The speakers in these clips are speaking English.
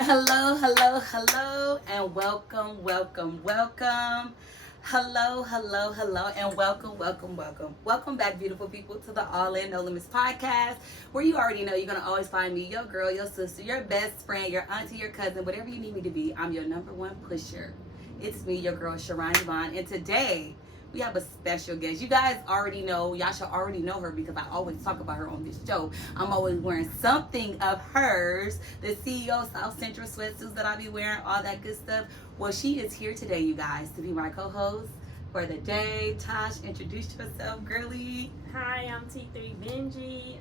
Hello, hello, hello, and welcome, welcome, welcome. Hello, hello, hello, and welcome, welcome, welcome. Welcome back, beautiful people, to the All In No Limits podcast, where you already know you're going to always find me, your girl, your sister, your best friend, your auntie, your cousin, whatever you need me to be. I'm your number one pusher. It's me, your girl, Sharon Yvonne, and today we have a special guest. You guys already know, y'all should already know her because I always talk about her on this show. I'm always wearing something of hers, the CEO South Central sweatsuits that I be wearing, all that good stuff. Well, she is here today, you guys, to be my co-host for the day. Tosh, introduce yourself, girly. Hi, I'm T3 Benji,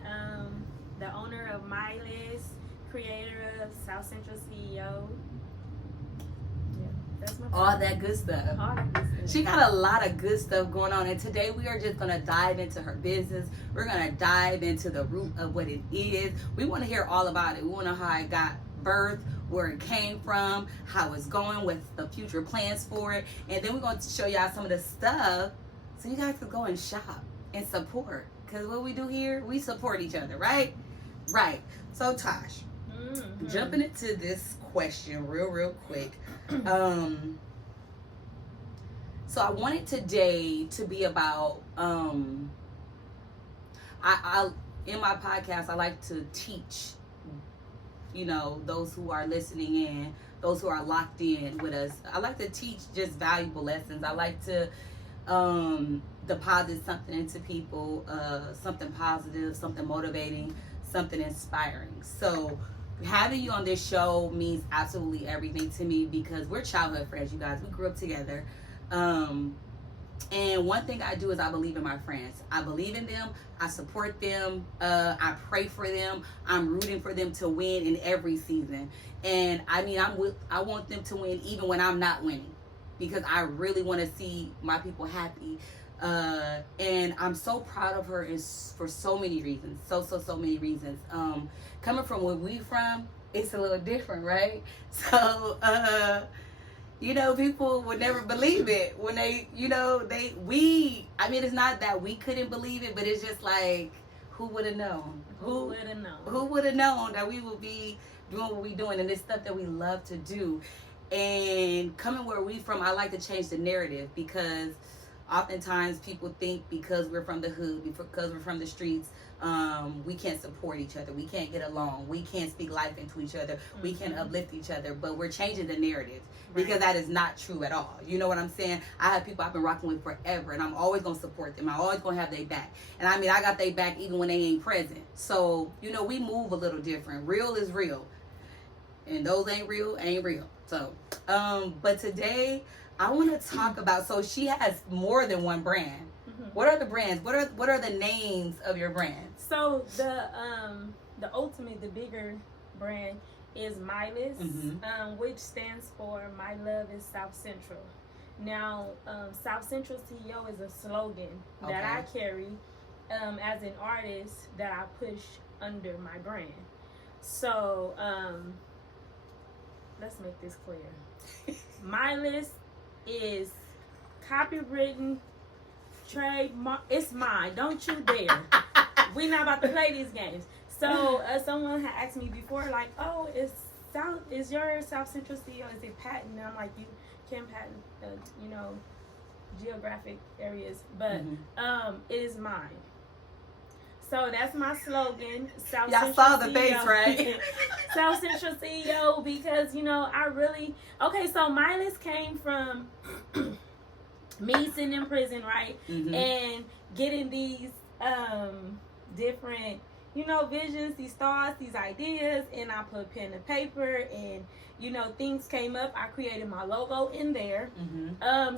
the owner of Mylissc, creator of South Central CEO. Yeah, that's my All that good stuff. All that good stuff. She got a lot of good stuff going on, and today we are just going to dive into her business. We're going to dive into the root of what it is. We want to hear all about it. We want to know how it got birth, where it came from, how it's going, with the future plans for it, and then we're going to show y'all some of the stuff so you guys can go and shop and support, because what we do here, we support each other, right? Right. So Tosh, jumping into this question real quick. So I wanted today to be about I in my podcast I like to teach, you know, those who are listening in, those who are locked in with us. I like to teach just valuable lessons. I like to deposit something into people, something positive, something motivating, something inspiring. So having you on this show means absolutely everything to me because we're childhood friends, you guys. We grew up together. And one thing I do is I believe in my friends. I believe in them. I support them. I pray for them. I'm rooting for them to win in every season. And I mean, I want them to win even when I'm not winning, because I really want to see my people happy. And I'm so proud of her for so many reasons. So many reasons. Coming from where we from, it's a little different, right? So, you know, people would never believe it when they, you know, I mean, it's not that we couldn't believe it, but it's just like, who would have known? Who would have known? Who would have known that we would be doing what we're doing and this stuff that we love to do? And coming where we from, I like to change the narrative, because oftentimes people think because we're from the hood, because we're from the streets, we can't support each other, we can't get along, we can't speak life into each other, we can't uplift each other. But we're changing the narrative, because that is not true at all. You know what I'm saying? I have people I've been rocking with forever, and I'm always gonna support them. I'm always gonna have their back, and I mean, I got their back even when they ain't present. So, you know, we move a little different. Real is real, and those ain't real. So but today I want to talk about, so she has more than one brand. What are the brands? What are the names of your brands? So the ultimate, the bigger brand is Mylissc, which stands for My Love is South Central. Now, South Central CEO is a slogan that I carry as an artist that I push under my brand. So let's make this clear. Mylissc is copywritten, trademark. It's mine. Don't you dare. We not about to play these games. So someone had asked me before, like, "Oh, is your South Central CEO, is it patent?" And I'm like, "You can't patent, you know, geographic areas, but it is mine." So that's my slogan. South Y'all Central saw the CEO. face, right? South Central CEO, because, you know, so Mylissc came from me sitting in prison, right? And getting these different, you know, visions, these thoughts, these ideas, and I put pen to paper, and, you know, things came up. I created my logo in there.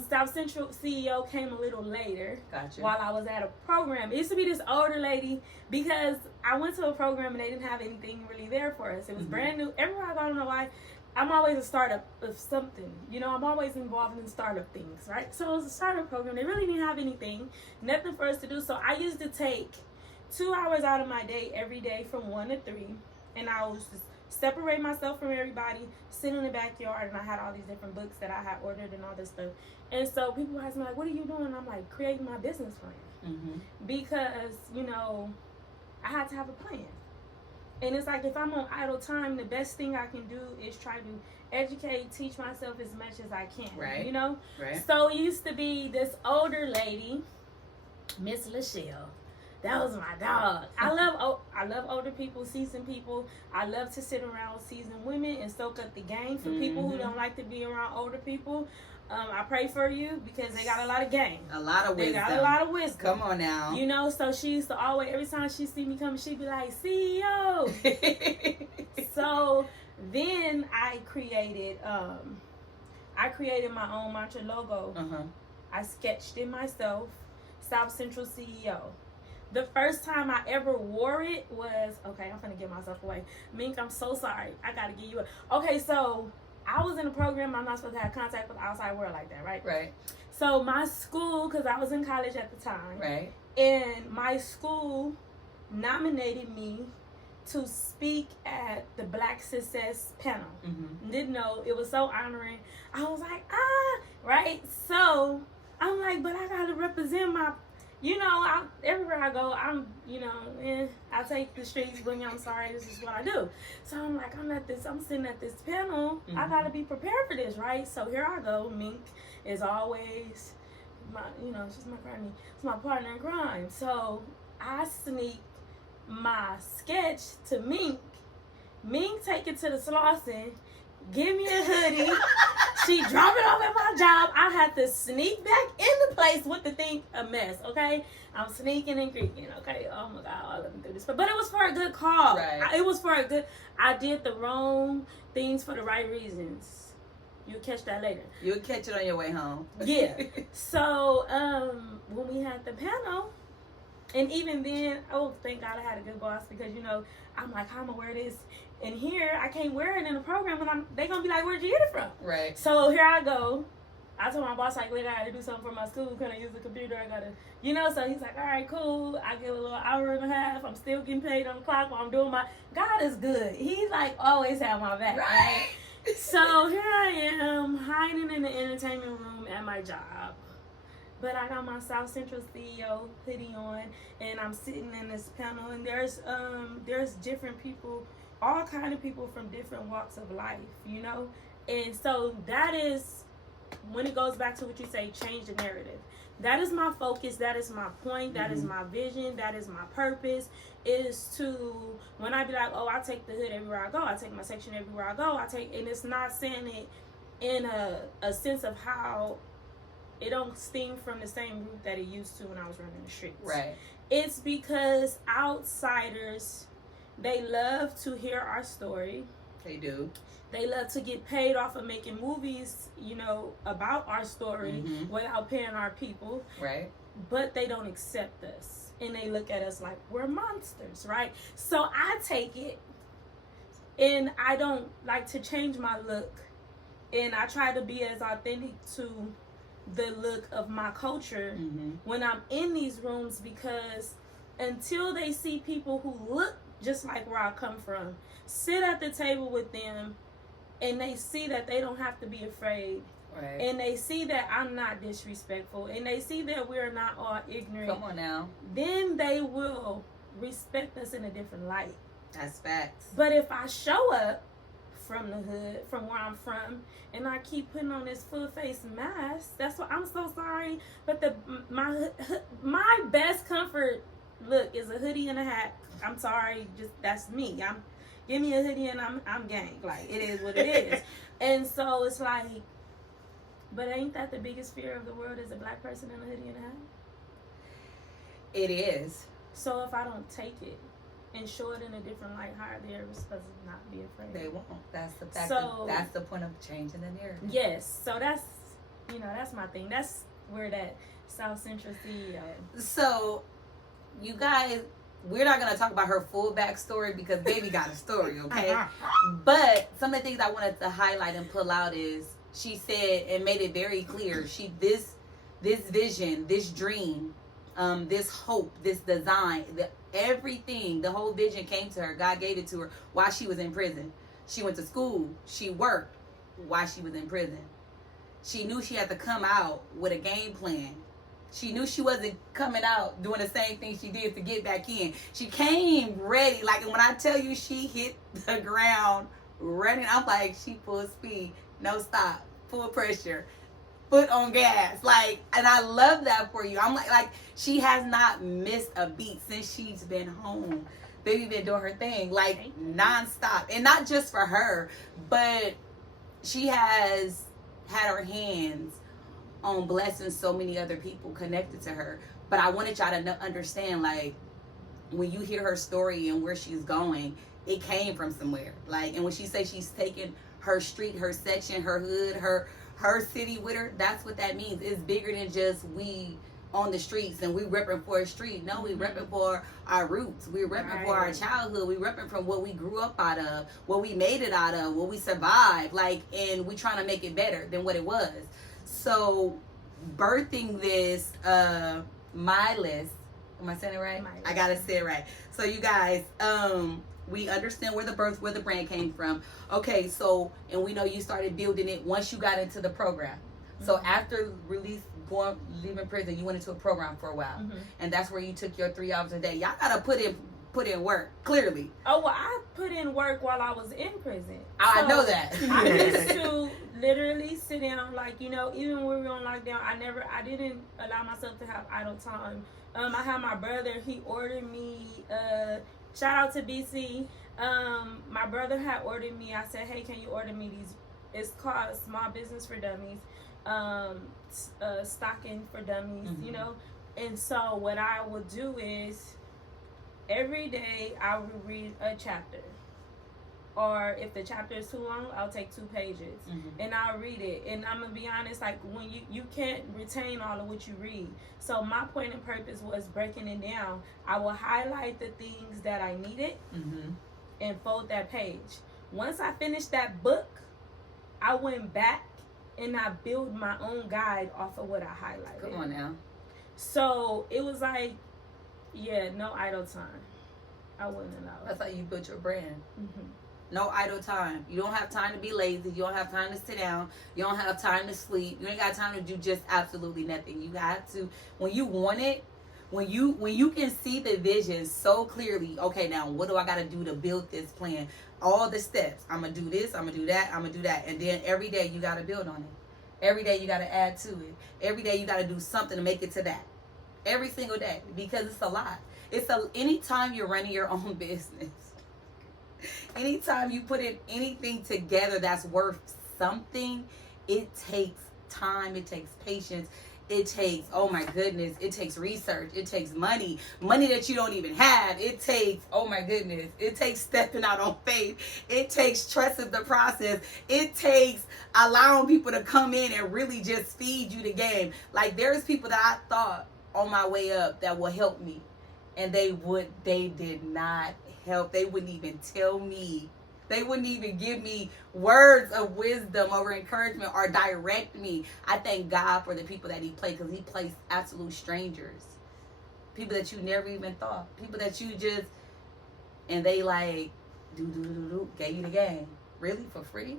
South Central CEO came a little later. Gotcha. While I was at a program. It used to be this older lady, because I went to a program and they didn't have anything really there for us. It was brand new. Everywhere I go, I don't know why, I'm always a startup of something. You know, I'm always involved in startup things, right? So it was a startup program. They really didn't have anything, nothing for us to do. So I used to take 2 hours out of my day every day from 1 to 3, and I was just separate myself from everybody, sit in the backyard, and I had all these different books that I had ordered and all this stuff. And so people ask me, like, what are you doing? And I'm like, creating my business plan. Because, you know, I had to have a plan. And it's like, if I'm on idle time, the best thing I can do is try to educate, teach myself as much as I can. Right. You know? Right. So it used to be this older lady, Miss Lachelle. That was my dog. I love older people, seasoned people. I love to sit around seasoned women and soak up the game. For people who don't like to be around older people, I pray for you, because they got a lot of game. A lot of wisdom. They got a lot of wisdom. Come on now. You know, so she used to always, every time she see me coming, she'd be like, CEO. So then I created my own mantra logo. I sketched it myself, South Central CEO. The first time I ever wore it was, okay, I'm gonna give myself away. Mink, I'm so sorry. I gotta give you okay, so I was in a program. I'm not supposed to have contact with the outside world like that, right? Right. So my school, because I was in college at the time. Right. And my school nominated me to speak at the Black Success panel. Didn't know. It was so honoring. I was like, right? So I'm like, but I gotta represent my, you know, everywhere I go, I'm, you know, I take the streets, but I'm sorry, this is what I do. So I'm like, I'm sitting at this panel. I gotta be prepared for this, right? So here I go. Mink is always my, you know, she's my crime. It's my partner in crime. So I sneak my sketch to Mink. Mink take it to the Slauson, give me a hoodie. She drop it off at my job. I had to sneak back in the place with the thing a mess, okay? I'm sneaking and creaking, okay? Oh my God, let me do this. But it was for a good cause. Right. It was for a good, I did the wrong things for the right reasons. You'll catch that later. You'll catch it on your way home. Yeah. So, when we had the panel, and even then, oh, thank God I had a good boss, because, you know, I'm like, how am I gonna wear this? And here, I can't wear it in the program, and they gonna be like, where'd you get it from? Right. So here I go. I told my boss, like, later I gotta do something for my school. Can I use the computer? I gotta, you know, so he's like, all right, cool. I get a little hour and a half. I'm still getting paid on the clock while I'm doing my, God is good. He, like, always have my back, right? So here I am, hiding in the entertainment room at my job. But I got my South Central CEO hoodie on, and I'm sitting in this panel, and there's different people, all kind of people from different walks of life, you know? And so that is, when it goes back to what you say, change the narrative. That is my focus. That is my point. That is my vision. That is my purpose, is to, when I be like, oh, I take the hood everywhere I go. I take my section everywhere I go. And it's not saying it in a sense of how it don't sting from the same root that it used to when I was running the streets. Right. It's because outsiders, they love to hear our story. They do. They love to get paid off of making movies, you know, about our story without paying our people. Right. But they don't accept us. And they look at us like we're monsters, right? So I take it, and I don't like to change my look. And I try to be as authentic to the look of my culture when I'm in these rooms, because until they see people who look just like where I come from, sit at the table with them, and they see that they don't have to be afraid, right, and they see that I'm not disrespectful, and they see that we're not all ignorant, come on now, then they will respect us in a different light. That's facts. But if I show up from the hood, from where I'm from, and I keep putting on this full face mask, that's what, I'm so sorry, but my best comfort look is a hoodie and a hat. I'm sorry, just that's me. Give me a hoodie and I'm gang. Like, it is what it is. And so it's like, but ain't that the biggest fear of the world, is a black person in a hoodie and a hat? It is. So if I don't take it and show it in a different light, how are they ever supposed to not be afraid? They won't. That's the fact. So, that's the point of changing the narrative. Yes. So that's, you know, that's my thing. That's where that South Central CEO. So, you guys, we're not going to talk about her full backstory because baby got a story, okay? But some of the things I wanted to highlight and pull out is, she said and made it very clear, this vision, this dream, this hope, this design, everything, the whole vision came to her. God gave it to her while she was in prison. She went to school. She worked while she was in prison. She knew she had to come out with a game plan She knew she wasn't coming out doing the same thing she did to get back in. She came ready. Like, and when I tell you she hit the ground running, I'm like, she full speed, no stop, full pressure, foot on gas. Like, and I love that for you. I'm like she has not missed a beat since she's been home. Baby been doing her thing, like, nonstop. And not just for her, but she has had her hands on blessing so many other people connected to her. But I wanted y'all to understand, like, when you hear her story and where she's going, it came from somewhere. Like, and when she says she's taking her street, her section, her hood, her city with her, that's what that means. It's bigger than just we on the streets and we repping for a street. No, we repping for our roots. We repping for our childhood. We repping from what we grew up out of, what we made it out of, what we survived. Like, and we trying to make it better than what it was. So, birthing this Mylissc, am I saying it right? Mylissc. I gotta say it right. So, you guys, we understand where the brand came from. Okay, so, and we know you started building it once you got into the program. So after leaving prison, you went into a program for a while, and that's where you took your 3 hours a day. Y'all gotta put in work, clearly. Oh, well, I put in work while I was in prison. I know that. I used to literally sit down, like, you know, even when we were on lockdown, I didn't allow myself to have idle time. I had my brother, he ordered me, shout out to BC. My brother had ordered me, I said, hey, can you order me these? It's called Small Business for Dummies, stocking for dummies, you know. And so what I would do is every day I would read a chapter, or if the chapter is too long, I'll take 2 pages and I'll read it. And I'm gonna be honest, like, when you can't retain all of what you read. So my point and purpose was breaking it down. I will highlight the things that I needed and fold that page. Once I finished that book, I went back and I built my own guide off of what I highlighted. Come on now. So it was like, yeah, no idle time. I wouldn't allow it. That's how you built your brand. No idle time. You don't have time to be lazy. You don't have time to sit down. You don't have time to sleep. You ain't got time to do just absolutely nothing. You have to, when you want it, when you can see the vision so clearly, okay, now what do I got to do to build this plan? All the steps. I'm going to do this. I'm going to do that. I'm going to do that. And then every day you got to build on it. Every day you got to add to it. Every day you got to do something to make it to that. Every single day. Because it's a lot. Anytime you're running your own business, anytime you put in anything together that's worth something, it takes time. It takes patience. It takes, oh my goodness, it takes research. It takes money that you don't even have. It takes, oh my goodness, it takes stepping out on faith. It takes trusting the process. It takes allowing people to come in and really just feed you the game. Like, there's people that I thought on my way up that will help me, and they did not help. They wouldn't even tell me. They wouldn't even give me words of wisdom or encouragement or direct me. I thank God for the people that he placed, because he placed absolute strangers. People that you never even thought. People that you just, and they like, gave you the game. Really? For free?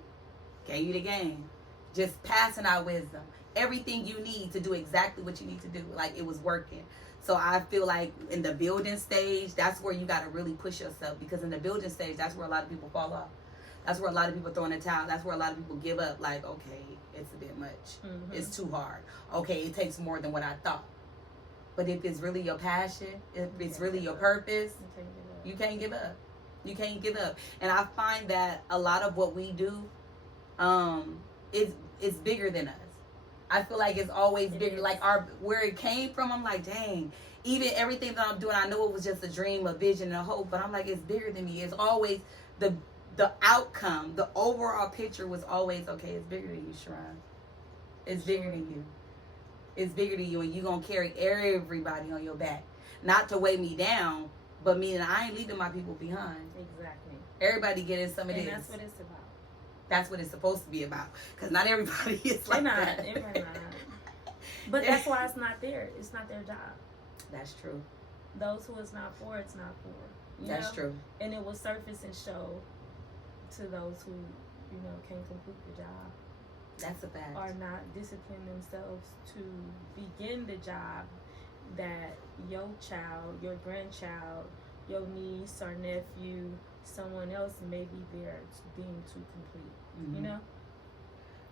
Gave you the game. Just passing out wisdom. Everything you need to do exactly what you need to do. Like, it was working. So I feel like in the building stage, that's where you got to really push yourself, because in the building stage, that's where a lot of people fall off. That's where a lot of people throw in the towel. That's where a lot of people give up. Like, okay, it's a bit much. It's too hard. Okay, it takes more than what I thought. But if it's really your passion, if it's really your purpose, you can't give up. You can't give up. And I find that a lot of what we do is bigger than us. I feel like it's always bigger. Like, where it came from, I'm like, dang. Even everything that I'm doing, I know it was just a dream, a vision, and a hope, but I'm like, it's bigger than me. It's always the outcome, the overall picture was always, okay, it's bigger than you, Sharon. It's bigger than you. It's bigger than you, and you're going to carry everybody on your back. Not to weigh me down, but meaning I ain't leaving my people behind. Exactly. Everybody getting some of this. And that's what it's about. That's what it's supposed to be about. Because not everybody is like that. They're not. But that's why it's not there. It's not their job. That's true. Those who it's not for, it's not for. That's true. And it will surface and show to those who, can't complete the job. That's a fact. Or not discipline themselves to begin the job that your child, your grandchild, your niece or nephew, someone else may be there being to complete. Mm-hmm. You know?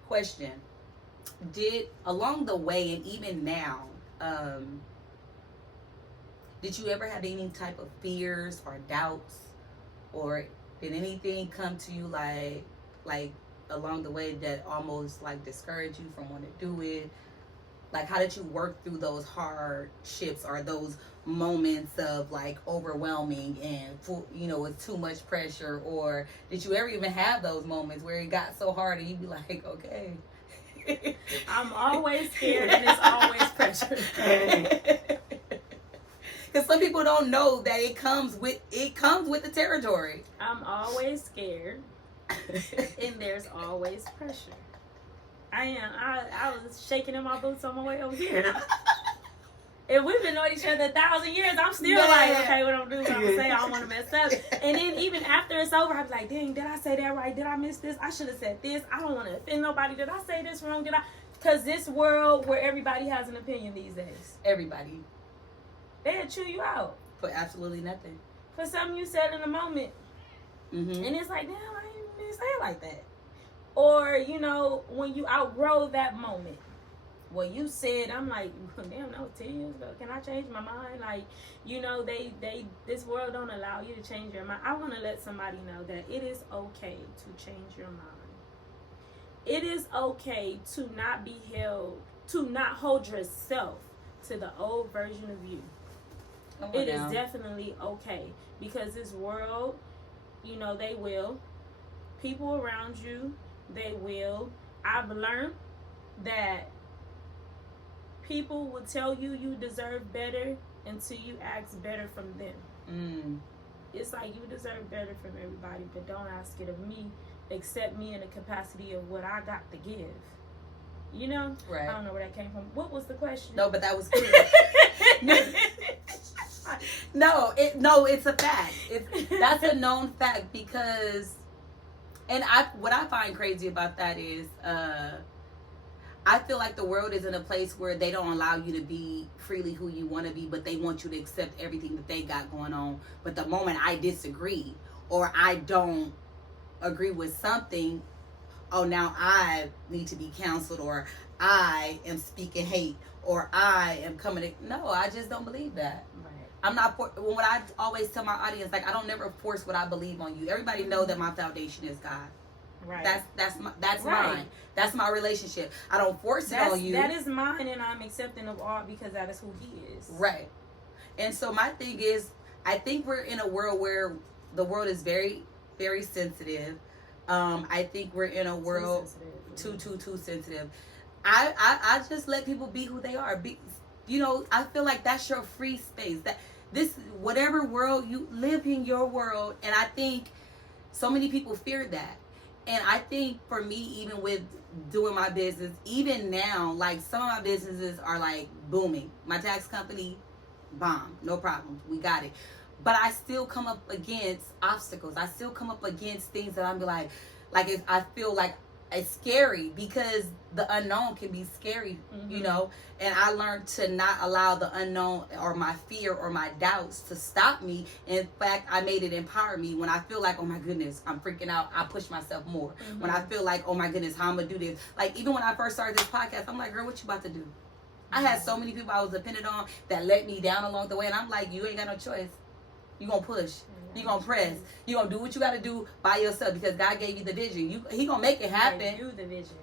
Question. Did, along the way and even now, did you ever have any type of fears or doubts, or did anything come to you like along the way that almost like discouraged you from wanting to do it? Like, how did you work through those hardships or those moments of like overwhelming and with too much pressure? Or did you ever even have those moments where it got so hard and you'd be like, okay, I'm always scared and it's always pressure. Because some people don't know that it comes with the territory. I'm always scared and there's always pressure. I am. I was shaking in my boots on my way over here. And we've been knowing each other 1,000 years. I'm still like, okay, what I'm doing, what I'm saying, I don't want to mess up. And then even after it's over, I'm like, dang, did I say that right? Did I miss this? I should have said this. I don't want to offend nobody. Did I say this wrong? Because this world where everybody has an opinion these days. Everybody. They'll chew you out. For absolutely nothing. For something you said in a moment. Mm-hmm. And it's like, damn, I didn't say it like that. Or, when you outgrow that moment. What you said, I'm like, damn, that was 10 years ago. Can I change my mind? Like, this world don't allow you to change your mind. I want to let somebody know that it is okay to change your mind. It is okay to not hold yourself to the old version of you. It is definitely okay. Because this world, they will. People around you, they will. I've learned that people will tell you deserve better until you ask better from them. It's like you deserve better from everybody, but don't ask it of me. Accept me in the capacity of what I got to give. Right. I don't know where that came from. What was the question? No, but that was clear. No, it's a fact. That's a known fact because, and what I find crazy about that is, I feel like the world is in a place where they don't allow you to be freely who you want to be, but they want you to accept everything that they got going on. But the moment I disagree or I don't agree with something, oh, now I need to be counseled, or I am speaking hate, or I am coming to... No, I just don't believe that. Right. I'm not... What I always tell my audience, like, I don't never force what I believe on you. Everybody know that my foundation is God. Right. That's right. mine. That's my relationship. I don't force it on you. That is mine, and I'm accepting of all because that is who He is. Right. And so my thing is, I think we're in a world where the world is very, very sensitive. I think we're in a world too sensitive. I just let people be who they are. I feel like that's your free space. That this whatever world you live in, your world, and I think so many people fear that. And I think for me, even with doing my business, even now, like some of my businesses are like booming. My tax company, bomb, no problem, we got it. But I still come up against obstacles. I still come up against things that I'm like if I feel like it's scary because the unknown can be scary, and I learned to not allow the unknown or my fear or my doubts to stop me. In fact, I made it empower me. When I feel like, oh my goodness, I'm freaking out, I push myself more. When I feel like, oh my goodness, how I'm gonna do this? Like even when I first started this podcast, I'm like, girl, what you about to do? I had so many people I was dependent on that let me down along the way, and I'm like, you ain't got no choice. You gonna push. You gonna press. You gonna do what you gotta do by yourself because God gave you the vision. He gonna make it happen. You the vision.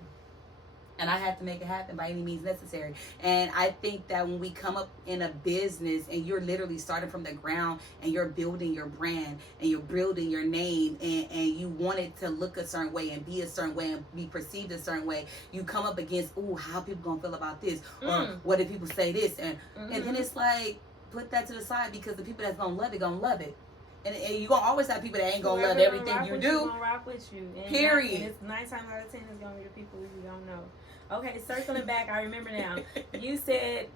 And I have to make it happen by any means necessary. And I think that when we come up in a business and you're literally starting from the ground and you're building your brand and you're building your name and you want it to look a certain way and be a certain way and be perceived a certain way, you come up against, how people gonna feel about this? Or what if people say this? And then it's like, put that to the side because the people that's gonna love it. And you're going to always have people that ain't going to love everything you do. Going to rock with you. And period. And it's 9 times out of 10 is going to be the people you don't know. Okay, circling back, I remember now. You said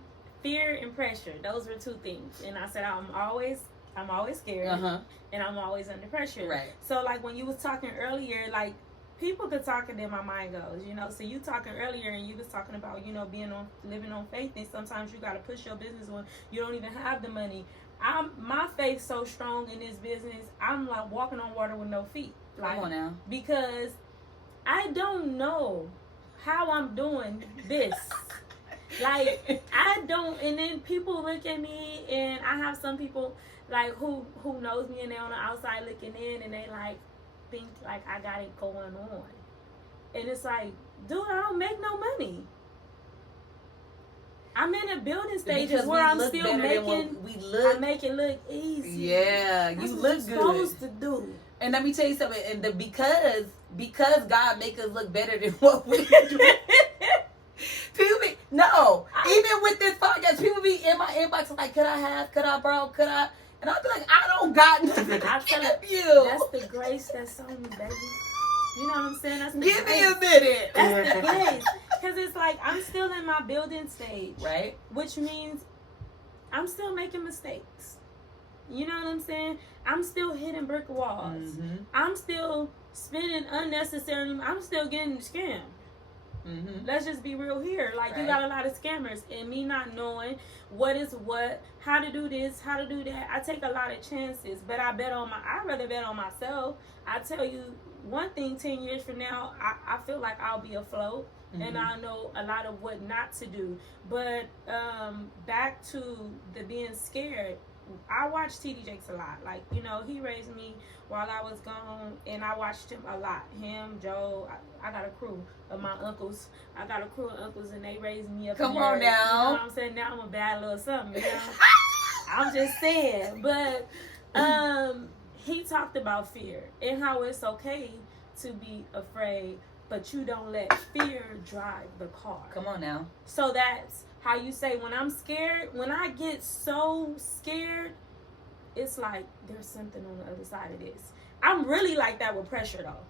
fear and pressure. Those were two things. And I said I'm always scared. And I'm always under pressure. Right. So, like, when you was talking earlier, like, people could talk and then my mind goes, you know. So you talking earlier and you was talking about, you know, living on faith, and sometimes you got to push your business when you don't even have the money. My faith so strong in this business, I'm like walking on water with no feet. Like, come on now. Because I don't know how I'm doing this. Like, I don't, and then people look at me, and I have some people like who knows me, and they on the outside looking in, and they like think like I got it going on, and it's like, dude, I don't make no money. I'm in a building stages where I'm still making. I make it look easy. Yeah, That's you what look you're good. supposed to do. And let me tell you something. And because God make us look better than what we do. People be even with this podcast, people be in my inbox like, could I borrow, and I'll be like, I don't got nothing to give you. That's the grace that's on me, baby. You know what I'm saying? That's the Give grace. me a minute. That's the grace. Because it's like, I'm still in my building stage. Right. Which means I'm still making mistakes. You know what I'm saying? I'm still hitting brick walls. Mm-hmm. I'm still spending unnecessary. I'm still getting scammed. Mm-hmm. Let's just be real here. Like, right. You got a lot of scammers, and me not knowing what is what, how to do this, how to do that. I take a lot of chances, but I'd rather bet on myself. I tell you one thing, 10 years from now, I feel like I'll be afloat. Mm-hmm. And I know a lot of what not to do. But back to the being scared, I watched TD Jakes a lot. Like, you know, he raised me while I was gone, and I watched him a lot. Him, Joe, I got a crew of my uncles. I got a crew of uncles, and they raised me up. Come on now. You know what I'm saying? Now I'm a bad little something, you know? I'm just saying. But he talked about fear and how it's okay to be afraid, but you don't let fear drive the car. Come on now. So that's how you say, when I'm scared, when I get so scared, it's like there's something on the other side of this. I'm really like that with pressure though.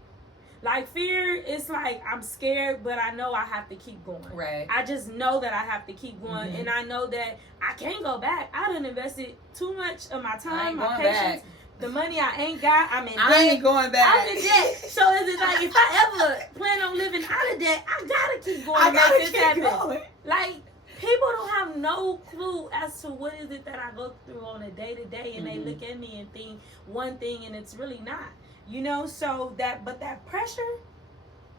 Like fear, it's like I'm scared, but I know I have to keep going. Right. I just know that I have to keep going, mm-hmm. and I know that I can't go back. I done invested too much of my time, my patience. Back. The money I ain't got, I'm in debt. I ain't going back. I'm in debt. So is it like, if I ever plan on living out of debt, I gotta keep going to make this happen. Going. Like, people don't have no clue as to what is it that I go through on a day-to-day, and mm-hmm. they look at me and think one thing, and it's really not. You know, so that pressure,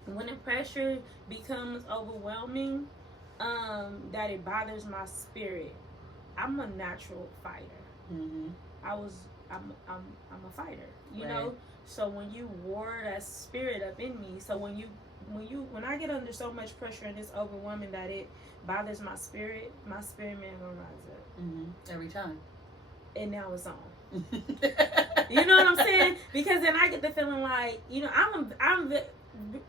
when the pressure becomes overwhelming, that it bothers my spirit. I'm a natural fighter. Mm-hmm. I'm a fighter, you right. know. So when you war that spirit up in me, so when I get under so much pressure and it's overwhelming that it bothers my spirit man gonna rise up. Mm-hmm. Every time. And now it's on. You know what I'm saying? Because then I get the feeling like, you know,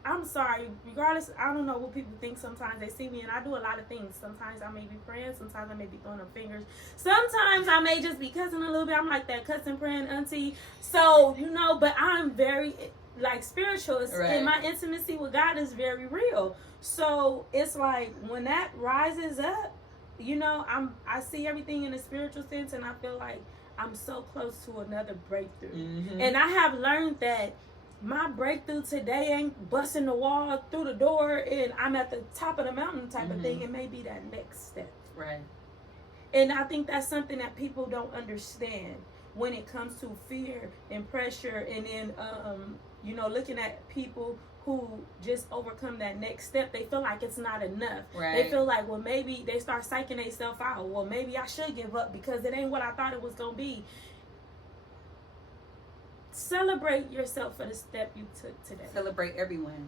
I'm sorry, regardless, I don't know what people think. Sometimes they see me and I do a lot of things. Sometimes I may be praying, sometimes I may be throwing up fingers. Sometimes I may just be cussing a little bit. I'm like that cussing, praying auntie. So, you know, but I'm very, like, spiritual. Right. And my intimacy with God is very real. So it's like, when that rises up, you know, I see everything in a spiritual sense, and I feel like I'm so close to another breakthrough. Mm-hmm. And I have learned that my breakthrough today ain't busting the wall through the door and I'm at the top of the mountain type mm-hmm. of thing. It may be that next step. Right. And I think that's something that people don't understand when it comes to fear and pressure, and then you know, looking at people who just overcome that next step. They feel like it's not enough. Right. They feel like, well, maybe they start psyching themselves out. Well, maybe I should give up because it ain't what I thought it was gonna be. Celebrate yourself for the step you took today. Celebrate every win.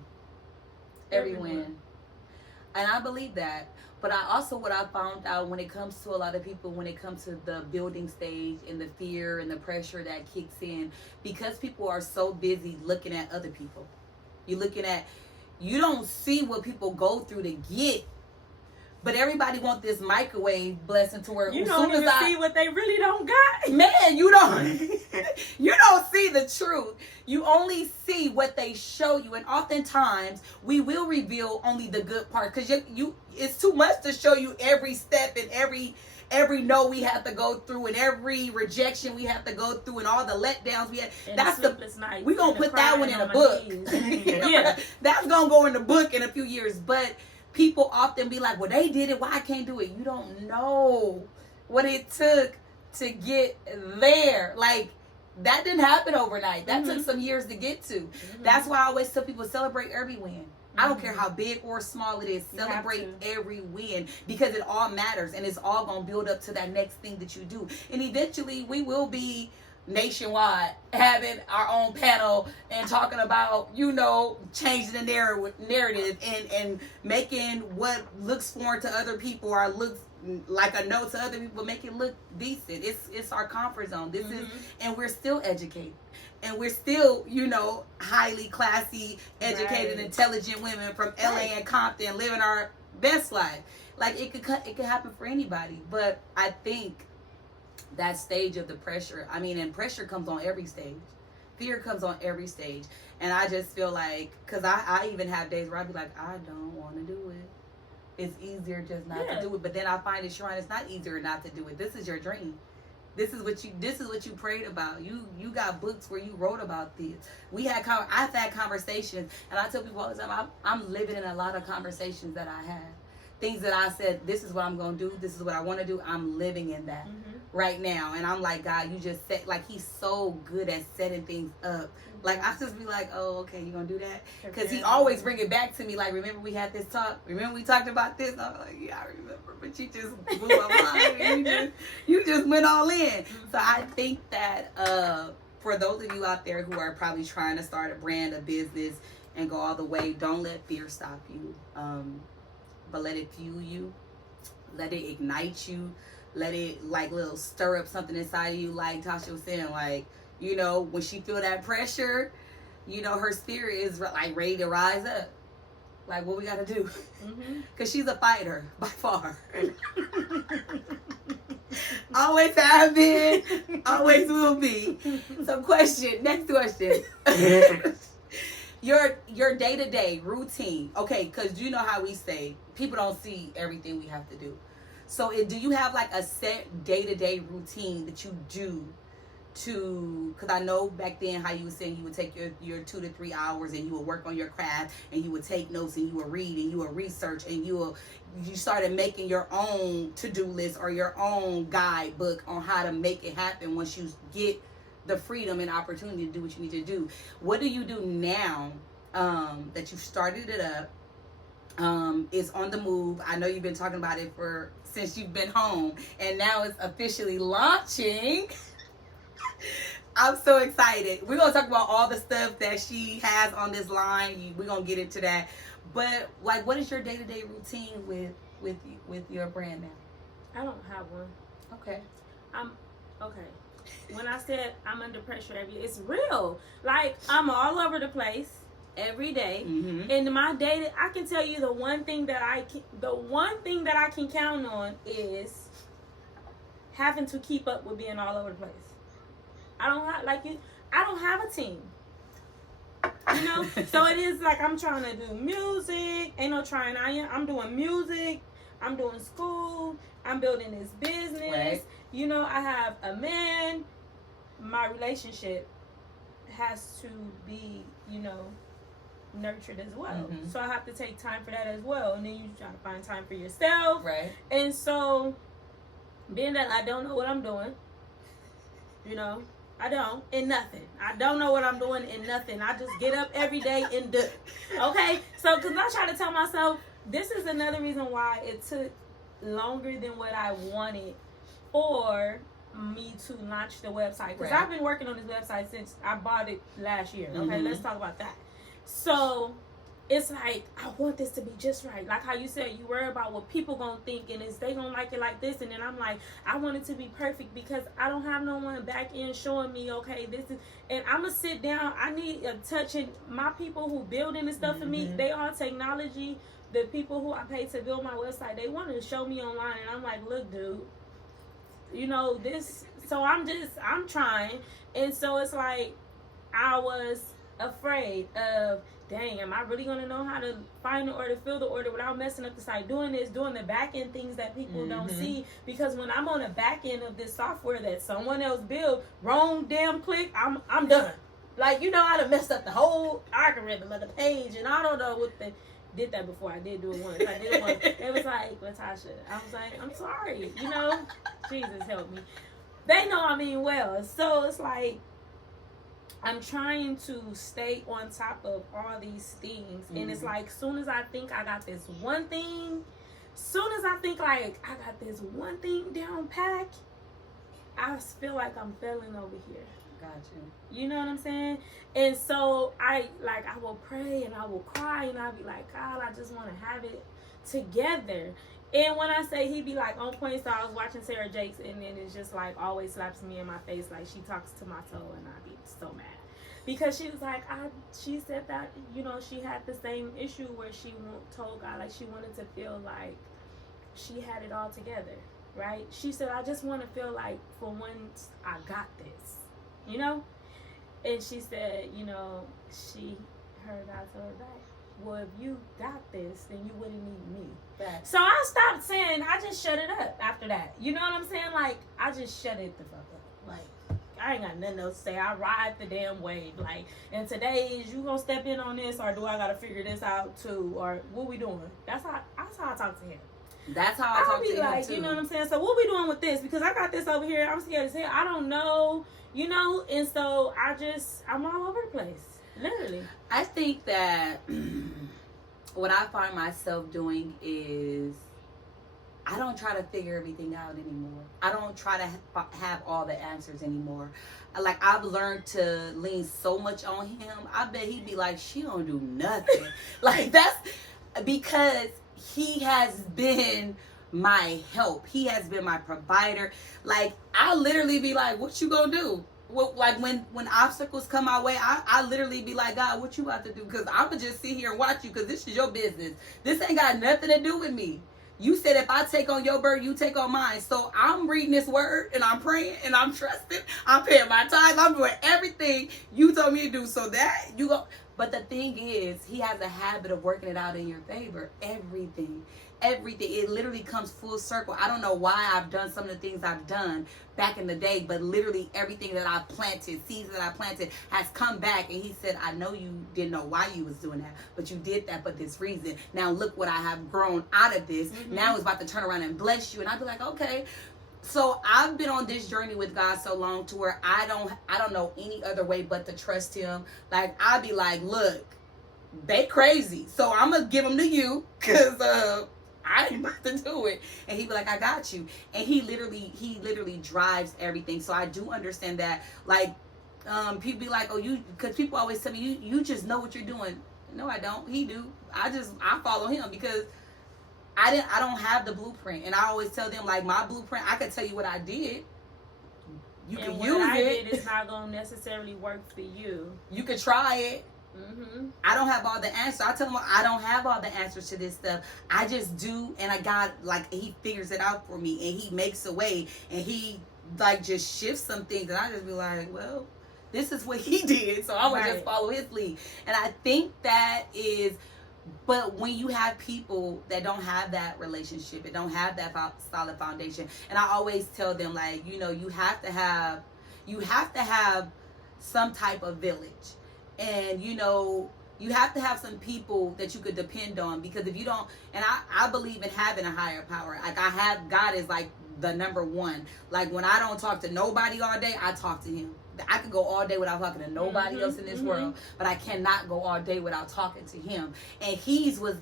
Every win. And I believe that. But what I found out when it comes to a lot of people, when it comes to the building stage and the fear and the pressure that kicks in, because people are so busy looking at other people. You don't see what people go through to get. But everybody want this microwave blessing to where you don't even see what they really don't got. Man, you don't see the truth. You only see what they show you, and oftentimes we will reveal only the good part, because you it's too much to show you every step and every no we have to go through and every rejection we have to go through and all the letdowns we had. And that's the nights. We gonna put that one in a book. Yeah, that's gonna go in the book in a few years. But people often be like, well, they did it, why I can't do it? You don't know what it took to get there. Like, that didn't happen overnight. That took some years to get to. That's why I always tell people, celebrate every win. I don't care how big or small it is. Celebrate every win, because it all matters, and it's all going to build up to that next thing that you do. And eventually we will be nationwide having our own panel and talking about, you know, changing the narrative and making what looks foreign to other people or looks like a no to other people, make it look decent. It's our comfort zone. This is, and we're still educated, and we're still, you know, highly classy, educated, intelligent women from LA and Compton living our best life. Like, it could happen for anybody. But I think that stage of the pressure, I mean, and pressure comes on every stage. Fear comes on every stage. And I just feel like, because I even have days where I be like, I don't want to do it. It's easier just not to do it. But then I find it, Sharon, it's not easier not to do it. This is your dream. This is what you prayed about. You got books where you wrote about this. I've had conversations, and I tell people all the time, I'm living in a lot of conversations that I had. Things that I said, this is what I'm going to do. This is what I want to do. I'm living in that right now. And I'm like, God, you just said, like, he's so good at setting things up. Like, I just be like, oh, okay, you going to do that? Because he always bring it back to me. Like, remember we had this talk? Remember we talked about this? I'm like, yeah, I remember. But you just blew my mind. And you just went all in. So I think that for those of you out there who are probably trying to start a brand, a business, and go all the way, don't let fear stop you. But let it fuel you. Let it ignite you. Let it, like, little stir up something inside of you. Like Tasha was saying, like, you know, when she feel that pressure, you know, her spirit is, like, ready to rise up. Like, what we got to do? Because she's a fighter, by far. Always have been. Always will be. So, next question. Your day-to-day routine. Okay, because you know how we say, people don't see everything we have to do. So do you have like a set day-to-day routine that you do because I know back then how you were saying you would take your 2 to 3 hours and you would work on your craft and you would take notes and you would read and you would research and you started making your own to-do list or your own guidebook on how to make it happen once you get the freedom and opportunity to do what you need to do. What do you do now that you started it up? It's on the move. I know you've been talking about it since you've been home, and now it's officially launching. I'm so excited. We're gonna talk about all the stuff that she has on this line. We're gonna get into that. But like, what is your day-to-day routine with your brand now? I don't have one. Okay. Okay. When I said I'm under pressure every day, it's real. Like, I'm all over the place every day. And my day, I can tell you the one thing that I can count on is having to keep up with being all over the place. I don't have a team. You know? So it is like I'm trying to do music. Ain't no trying. I'm doing music. I'm doing school. I'm building this business. Right. You know, I have a man. My relationship has to be, you know, nurtured as well. So I have to take time for that as well. And then you try to find time for yourself. Right. And so, being that I don't know what I'm doing, you know, I don't know what I'm doing in nothing. I just get up every day and do it. Okay? So, because I try to tell myself, this is another reason why it took longer than what I wanted for me to launch the website. Because I've been working on this website since I bought it last year. Okay? Let's talk about that. So, it's like, I want this to be just right. Like how you said, you worry about what people gonna think and is they gonna like it like this. And then I'm like, I want it to be perfect because I don't have no one back in showing me, okay, this is, and I'm gonna sit down. I need a touch. And my people who building this stuff for me, they are technology. The people who I pay to build my website, they want to show me online. And I'm like, look, dude, you know, this. So I'm trying. And so it's like, I was afraid of dang, am I really going to know how to find the order, fill the order without messing up the site, doing the back end things that people don't see? Because when I'm on the back end of this software that someone else built, wrong damn click, I'm done. Like, you know, I done messed up the whole algorithm of the page, and I don't know what the... Did that before. I did do it once. I did it once. It was like, Latasha. I was like, I'm sorry. You know, Jesus help me. They know I mean well. So it's like, I'm trying to stay on top of all these things. And it's like, soon as I think I got this one thing, down pat, I feel like I'm failing over here. Gotcha. You know what I'm saying? And so I will pray and I will cry and I'll be like, God, I just want to have it together. And when I say he be like on point, so I was watching Sarah Jakes, and then it's just like always slaps me in my face, like she talks to my soul, and I be so mad. Because she was like, she said that, you know, she had the same issue where she told God, like she wanted to feel like she had it all together, right? She said, I just want to feel like for once I got this. You know? And she said, you know, her God told her back, well, if you got this, then you wouldn't need me. Back. So I stopped saying, I just shut it up after that. You know what I'm saying? Like, I just shut it the fuck up. Like, I ain't got nothing else to say. I ride the damn wave. Like, and today, is you gonna step in on this, or do I gotta figure this out too? Or what we doing? That's how I talk to him. That's how I talk to him like, too. You know what I'm saying? So what we doing with this? Because I got this over here. I'm scared as hell. I don't know. You know, and so I'm all over the place, literally. I think that what I find myself doing is I don't try to figure everything out anymore. I don't try to have all the answers anymore. Like, I've learned to lean so much on him. I bet he'd be like, she don't do nothing. Like, that's because he has been my help. He has been my provider. Like, I literally be like, what you gonna do? Like, when obstacles come my way, I literally be like, God, what you about to do? Because I'm gonna just sit here and watch you, because this is your business. This ain't got nothing to do with me. You said if I take on your burden, you take on mine. So I'm reading this word, and I'm praying, and I'm trusting. I'm paying my tithes. I'm doing everything you told me to do. So that you go. But the thing is, he has a habit of working it out in your favor. Everything. It literally comes full circle. I don't know why I've done some of the things I've done back in the day, but literally everything that I planted, seeds that I planted, has come back. And he said, I know you didn't know why you was doing that, but you did that for this reason. Now look what I have grown out of this. Now it's about to turn around and bless you. And I'd be like, okay. So I've been on this journey with God so long to where I don't know any other way but to trust him. Like, I'd be like, look, they crazy, so I'm gonna give them to you, because I ain't about to do it. And he'd be like, I got you. And he literally drives everything. So I do understand that. Like, people be like, oh, because people always tell me, you just know what you're doing. No, I don't. He do. I follow him, because I don't have the blueprint. And I always tell them, like, my blueprint, I could tell you what I did. You can use it. What I did is not going to necessarily work for you. You could try it. I don't have all the answers. I tell them, I don't have all the answers to this stuff. I just do, and I got, like, he figures it out for me, and he makes a way, and he, like, just shifts some things, and I just be like, well, this is what he did, so I'm gonna just follow his lead. And I think that is, but when you have people that don't have that relationship, and don't have that solid foundation, and I always tell them, like, you know, you have to have some type of village. And, you know, you have to have some people that you could depend on, because if you don't, and I believe in having a higher power. Like, God is like the number one. Like, when I don't talk to nobody all day, I talk to him. I could go all day without talking to nobody else in this world, but I cannot go all day without talking to him. And he's what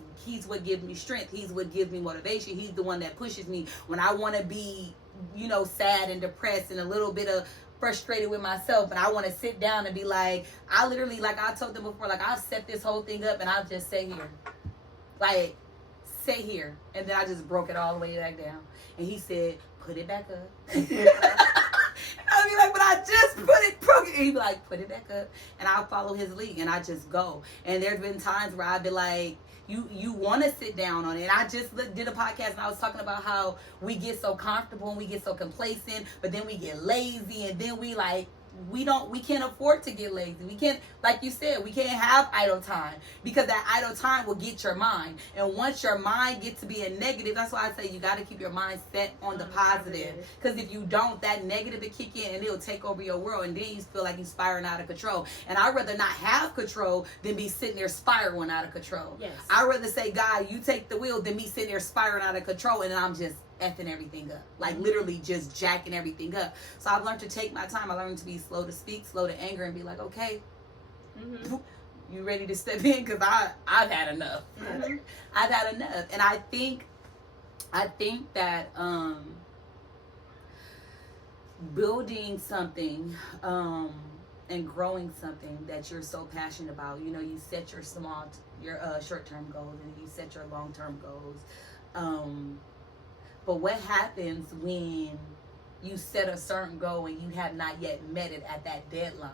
gives me strength. He's what gives me motivation. He's the one that pushes me when I want to be, you know, sad and depressed and a little bit of frustrated with myself, and I want to sit down and be like, I literally, like I told them before, like, I'll set this whole thing up and I'll just sit here, like, sit here, and then I just broke it all the way back down. And he said, put it back up. And I'll be like, but I just broke it. And he'd be like, put it back up, and I'll follow his lead, and I just go. And there's been times where I'd be like, you want to sit down on it. And I just did a podcast, and I was talking about how we get so comfortable and we get so complacent, but then we get lazy, and then we, like, we can't afford to get lazy. We can't, like you said, we can't have idle time, because that idle time will get your mind. And once your mind gets to be a negative, that's why I say you got to keep your mind set on the positive. Because if you don't, that negative will kick in and it'll take over your world, and then you feel like you're spiraling out of control. And I'd rather not have control than be sitting there spiraling out of control. Yes. I'd rather say, God, you take the wheel, than me sitting there spiraling out of control and I'm just effing everything up, like literally just jacking everything up. So I've learned to take my time. I learned to be slow to speak, slow to anger, and be like, okay, you ready to step in? Because I've had enough. I've had enough. And I think that building something and growing something that you're so passionate about, you know, you set your short-term goals and you set your long-term goals. But what happens when you set a certain goal and you have not yet met it at that deadline?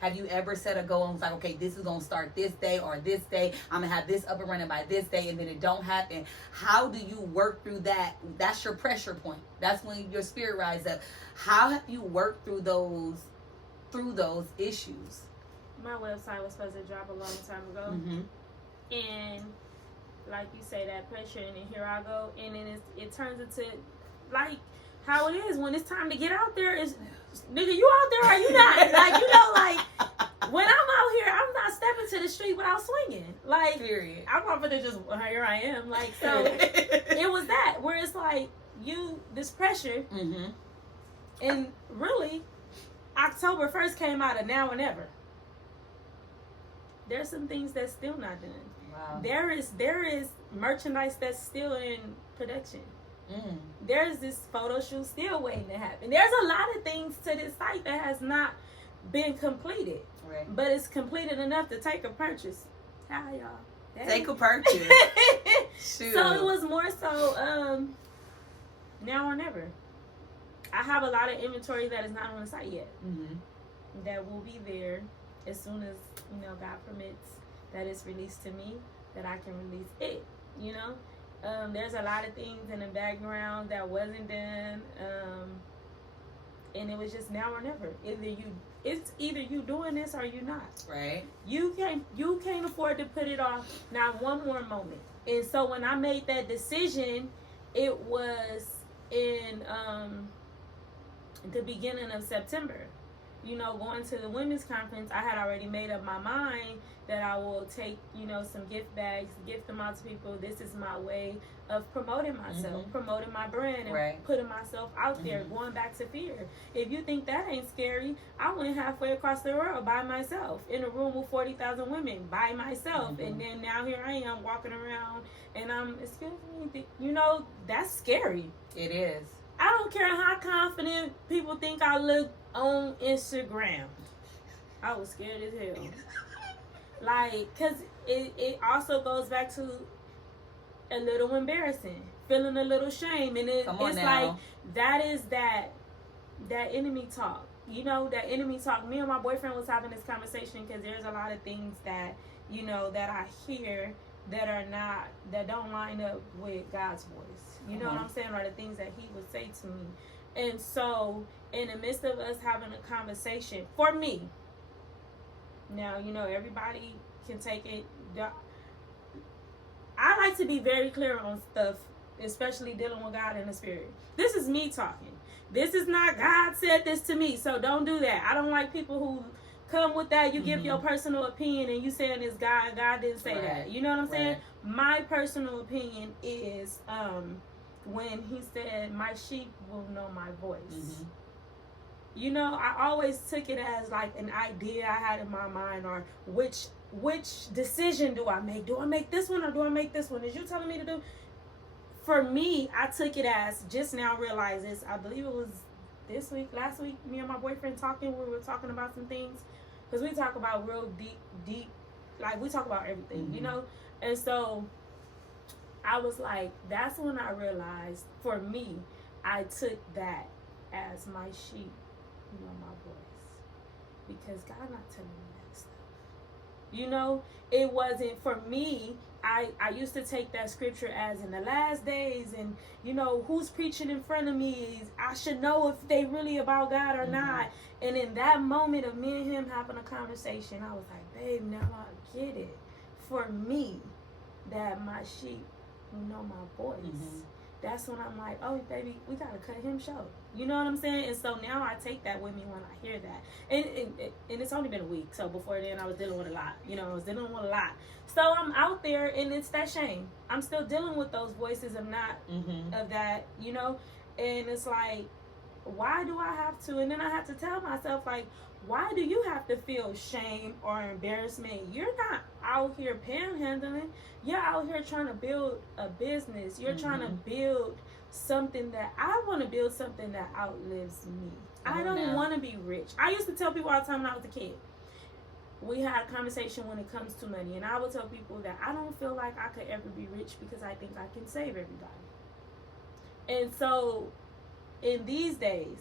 Have you ever set a goal and was like, okay, this is going to start this day or this day. I'm going to have this up and running by this day, and then it don't happen. How do you work through that? That's your pressure point. That's when your spirit rises up. How have you worked through those issues? My website was supposed to drop a long time ago. And like you say, that pressure, and then here I go, and then it turns into like how it is when it's time to get out there. Is nigga, you out there or you not? Like, you know, like when I'm out here, I'm not stepping to the street without swinging. Like, period. I'm not gonna just here I am. Like, so it was that where it's like this pressure, and really October 1st came out of now and ever. There's some things that's still not done. Wow. There is merchandise that's still in production. There's this photo shoot still waiting to happen. There's a lot of things to this site that has not been completed. Right. But it's completed enough to take a purchase. Hi, y'all. Take a purchase. So it was more so now or never. I have a lot of inventory that is not on the site yet. That will be there as soon as, you know, God permits that it's released to me, that I can release it, you know. There's a lot of things in the background that wasn't done, and it was just now or never. It's either you doing this or you not. Right. You can't afford to put it off not one more moment. And so when I made that decision, it was in the beginning of September. You know, going to the women's conference, I had already made up my mind that I will take, you know, some gift bags, gift them out to people. This is my way of promoting myself, promoting my brand, and putting myself out there, going back to fear. If you think that ain't scary, I went halfway across the world by myself, in a room with 40,000 women by myself. And then now here I am walking around and I'm, excuse me, you know, that's scary. It is. I don't care how confident people think I look on Instagram. I was scared as hell. Like, because it also goes back to a little embarrassing, feeling a little shame. And it's like, that is that enemy talk. You know, that enemy talk. Me and my boyfriend was having this conversation because there's a lot of things that, you know, that I hear that don't line up with God's voice. You know what I'm saying? Or the things that he would say to me. And so, in the midst of us having a conversation, for me, now, you know, everybody can take it. I like to be very clear on stuff, especially dealing with God and the Spirit. This is me talking. This is not God said this to me, so don't do that. I don't like people who come with that. You give your personal opinion and you saying it's God. God didn't say that. You know what I'm saying? My personal opinion is when he said, my sheep will know my voice. You know, I always took it as like an idea I had in my mind, or which decision do I make? Do I make this one or do I make this one? Is you telling me to do? For me, I took it as, just now realize this, I believe it was last week, me and my boyfriend talking, we were talking about some things, because we talk about real deep, like we talk about everything, you know? And so I was like, that's when I realized, for me, I took that as my sheep, you know, my voice. Because God not telling me that stuff. You know, it wasn't for me. I used to take that scripture as in the last days, and you know, who's preaching in front of me, I should know if they really about God or not. And in that moment of me and him having a conversation, I was like, babe, now I get it. For me, that my sheep know my voice. That's when I'm like, oh, baby, we got to cut him short. You know what I'm saying? And so now I take that with me when I hear that. And it's only been a week. So before then, I was dealing with a lot. You know, I was dealing with a lot. So I'm out there, and it's that shame. I'm still dealing with those voices of not, of that, you know? And it's like, why do I have to? And then I have to tell myself, like, why do you have to feel shame or embarrassment? You're not out here panhandling. You're out here trying to build a business. You're trying to build something that I want to build, something that outlives me. I don't want to be rich. I used to tell people all the time when I was a kid. We had a conversation when it comes to money, and I would tell people that I don't feel like I could ever be rich because I think I can save everybody. And so in these days,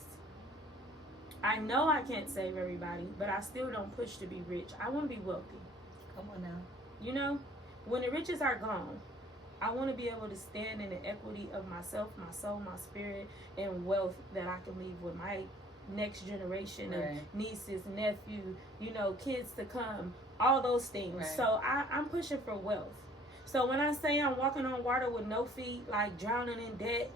I know I can't save everybody, but I still don't push to be rich. I want to be wealthy. Come on now. You know, when the riches are gone, I want to be able to stand in the equity of myself, my soul, my spirit, and wealth that I can leave with my next generation of nieces, nephew, you know, kids to come, all those things. So I'm pushing for wealth. So when I say I'm walking on water with no feet, like drowning in debt,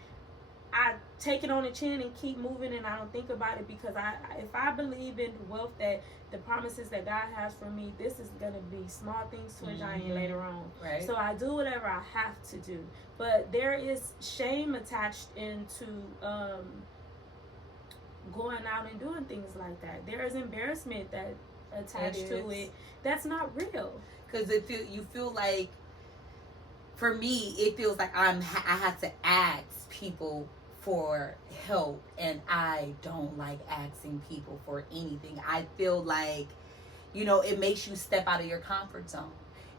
I take it on the chin and keep moving, and I don't think about it, because if I believe in the wealth, that the promises that God has for me, this is going to be small things to a giant later on. So I do whatever I have to do. But there is shame attached into going out and doing things like that. There is embarrassment that attached to it. That's not real. Because you feel like, for me, it feels like I have to ask people for help, and I don't like asking people for anything. I feel like, you know, it makes you step out of your comfort zone.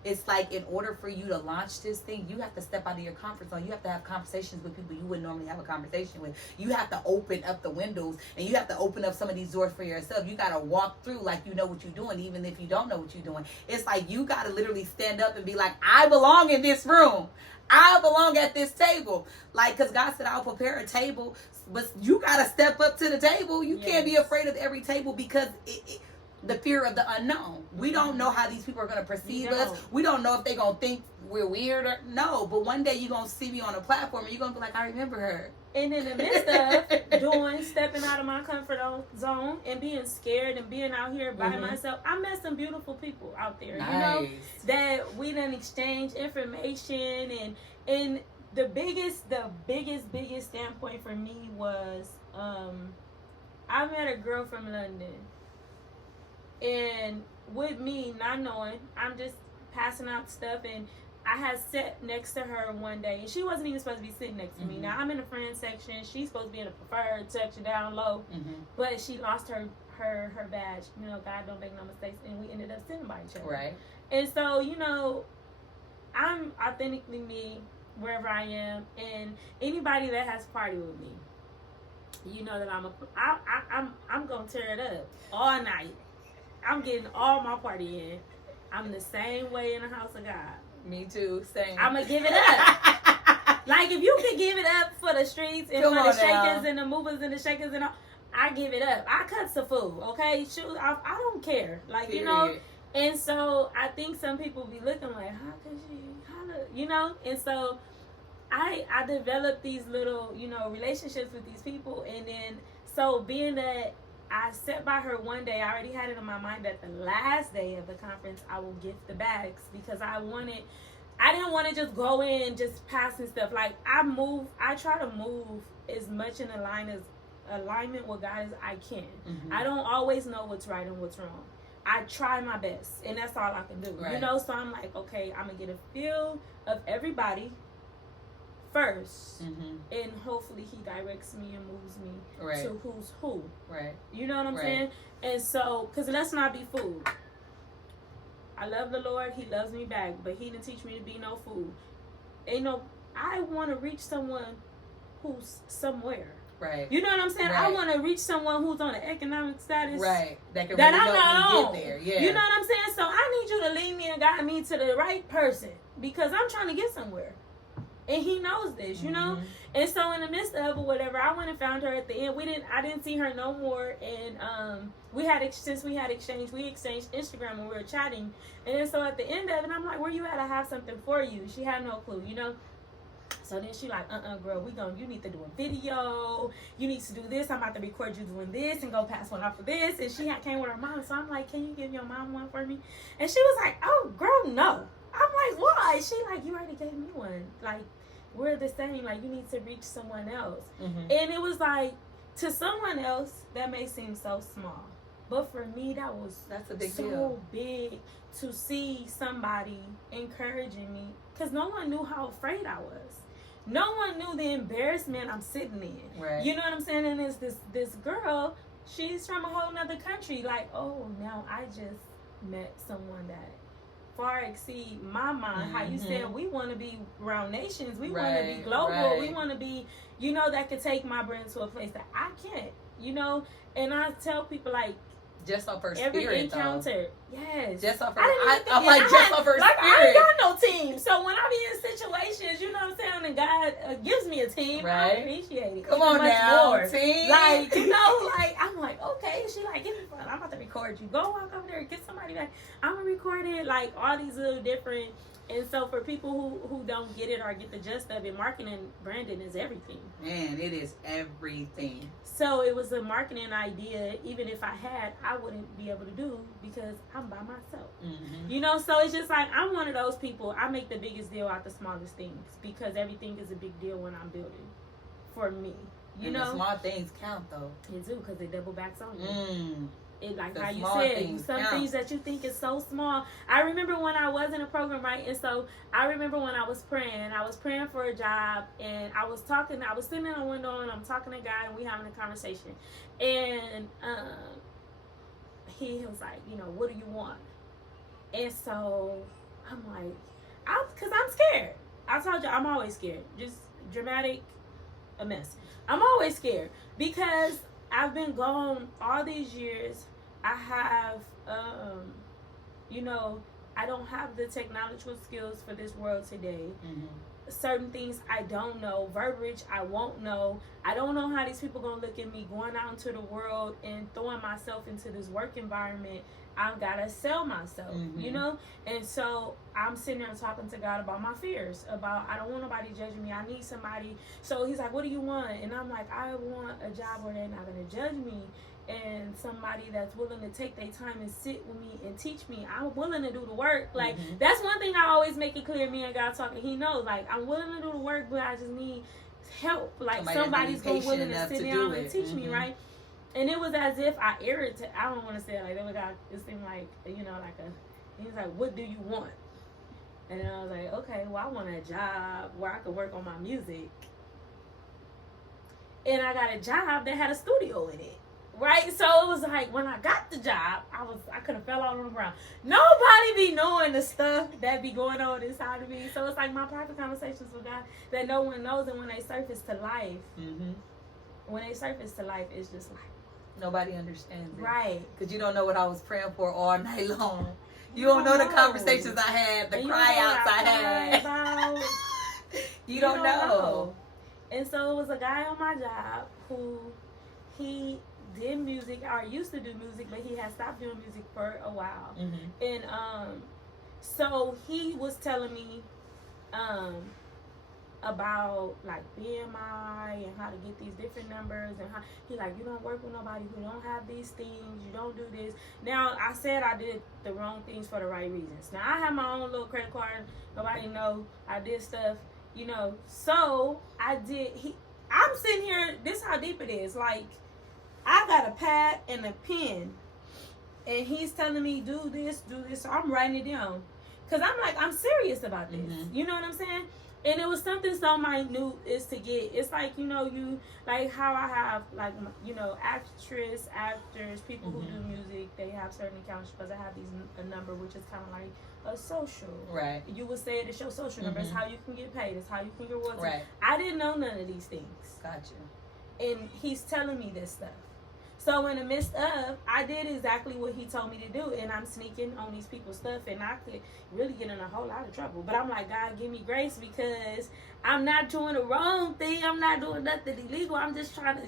It's like, in order for you to launch this thing, you have to step out of your comfort zone. You have to have conversations with people you wouldn't normally have a conversation with. You have to open up the windows, and you have to open up some of these doors for yourself. You got to walk through like you know what you're doing, even if you don't know what you're doing. It's like you got to literally stand up and be like, I belong in this room. I belong at this table. Like, because God said, I'll prepare a table. But you got to step up to the table. You can't be afraid of every table, because the fear of the unknown. We don't know how these people are going to perceive us. We don't know if they're going to think we're weird or no. But one day you're going to see me on a platform, and you're going to be like, I remember her. And in the midst of stepping out of my comfort zone and being scared and being out here by myself, I met some beautiful people out there, you know, that we done exchange information. And the biggest standpoint for me was, I met a girl from London, and with me not knowing, I'm just passing out stuff, and I had sat next to her one day, and she wasn't even supposed to be sitting next to me. Now, I'm in the friend section. She's supposed to be in the preferred section down low. But she lost her badge. You know, God don't make no mistakes. And we ended up sitting by each other. And so, you know, I'm authentically me wherever I am. And anybody that has party with me, you know that I'm going to tear it up all night. I'm getting all my party in. I'm the same way in the house of God. Me too, same. I'm going to give it up. Like, if you can give it up for the streets and for the shakers and the movers and the shakers and all, I give it up. I cut the food, okay? Shoot, I don't care. Like, you know? And so, I think some people be looking like, how could she, you know? And so, I developed these little, you know, relationships with these people. And then, so being that I sat by her one day, I already had it in my mind that the last day of the conference, I will gift the bags, because I didn't want to just go in just passing stuff. Like, I try to move as much in alignment with God as I can. I don't always know what's right and what's wrong. I try my best, and that's all I can do. You know, so I'm like, okay, I'm going to get a feel of everybody first, and hopefully he directs me and moves me to who's who. You know what I'm saying? And so, because let's not be fooled. I love the Lord, he loves me back, but he didn't teach me to be no fool. I want to reach someone who's somewhere. Right. You know what I'm saying? Right. I want to reach someone who's on an economic status. Right. That really I'm not on. Get there. Yeah. You know what I'm saying? So I need you to lead me and guide me to the right person because I'm trying to get somewhere. And he knows this, you know? And so in the midst of or whatever, I went and found her at the end. I didn't see her no more. And since we had exchanged Instagram when we were chatting. And then so at the end of it, I'm like, where you at? I have something for you. She had no clue, you know? So then she like, girl, you need to do a video. You need to do this. I'm about to record you doing this and go pass one off for this. And she came with her mom. So I'm like, can you give your mom one for me? And she was like, oh, girl, no. I'm like, why? She like, you already gave me one. Like, we're the same. Like, you need to reach someone else. And it was like, to someone else, that may seem so small. But for me, that's a big so deal. Big to see somebody encouraging me. Because no one knew how afraid I was. No one knew the embarrassment I'm sitting in. Right. You know what I'm saying? And it's this girl, she's from a whole nother country. Like, oh, now I just met someone that far exceed my mind. How you said we want to be around nations. We want to be global. Right. We want to be, you know, that could take my brand to a place that I can't, you know? And I tell people, like, just off her every spirit, encounter, yes. Just off her. I'm like, just off her spirit. I ain't got no team. So when I be in situations, you know what I'm saying, and God gives me a team, I appreciate it. Come on now, more. team. Like, you know, like, I'm like, okay. She like, give me fun. I'm about to record you. Go walk over there, get somebody back. I'm going to record it. Like, all these little different. And so for people who don't get it or get the gist of it, marketing and branding is everything. Man, it is everything. So it was a marketing idea, even if I had, I wouldn't be able to do because I'm by myself. You know, so it's just like, I'm one of those people, I make the biggest deal out the smallest things because everything is a big deal when I'm building for me. You know? The small things count though. They do because they double backs on you. It like the how you said, some count. things that you think is so small. I remember when I was in a program, right? And so I remember when I was praying for a job, and I was sitting in a window and I'm talking to a guy and we having a conversation. And he was like, you know, what do you want? And so I'm like, because I'm scared. I told you I'm always scared. Just dramatic, a mess. I'm always scared because I've been gone all these years. I have, you know, I don't have the technological skills for this world today. Certain things I don't know. Verbiage I won't know. I don't know how these people gonna look at me going out into the world and throwing myself into this work environment. I've gotta sell myself, you know? And so I'm sitting there talking to God about my fears, about I don't want nobody judging me. I need somebody. So he's like, what do you want? And I'm like, I want a job where they're not gonna judge me, and somebody that's willing to take their time and sit with me and teach me. I'm willing to do the work. Like, that's one thing I always make it clear, me and God talking. He knows, like, I'm willing to do the work, but I just need help. Like, somebody's willing to sit down and teach me, right? And it was as if I irritated. I don't want to say it like that. It seemed like, you know, like he was like, what do you want? And then I was like, okay, well, I want a job where I could work on my music. And I got a job that had a studio in it. Right? So it was like, when I got the job, I could have fell out on the ground. Nobody be knowing the stuff that be going on inside of me. So it's like my private conversations with God that no one knows. And when they surface to life, it's just like, nobody understands it. Right. Because you don't know what I was praying for all night long. You don't know the conversations I had, the cry-outs I had. You don't know. And so it was a guy on my job who he did music, or used to do music, but he had stopped doing music for a while. And so he was telling me about like BMI and how to get these different numbers, and how he like, you don't work with nobody who don't have these things, you don't do this. Now I said I did the wrong things for the right reasons. Now I have my own little credit card, nobody know I did stuff, you know. So I did. I'm sitting here, this how deep it is. Like, I got a pad and a pen, and he's telling me do this, so I'm writing it down, because I'm like, I'm serious about this. You know what I'm saying? And it was something so minute is to get. It's like, you know, you like how I have, like, you know, actors, people who do music, they have certain accounts because I have a number, which is kind of like a social. Right. You would say it's your social number. It's how you can get paid. It's how you can get rewards. Right. I didn't know none of these things. Gotcha. and he's telling me this stuff. So in the midst of, I did exactly what he told me to do, and I'm sneaking on these people's stuff, and I could really get in a whole lot of trouble. But I'm like, God, give me grace, because I'm not doing the wrong thing. I'm not doing nothing illegal. I'm just trying to,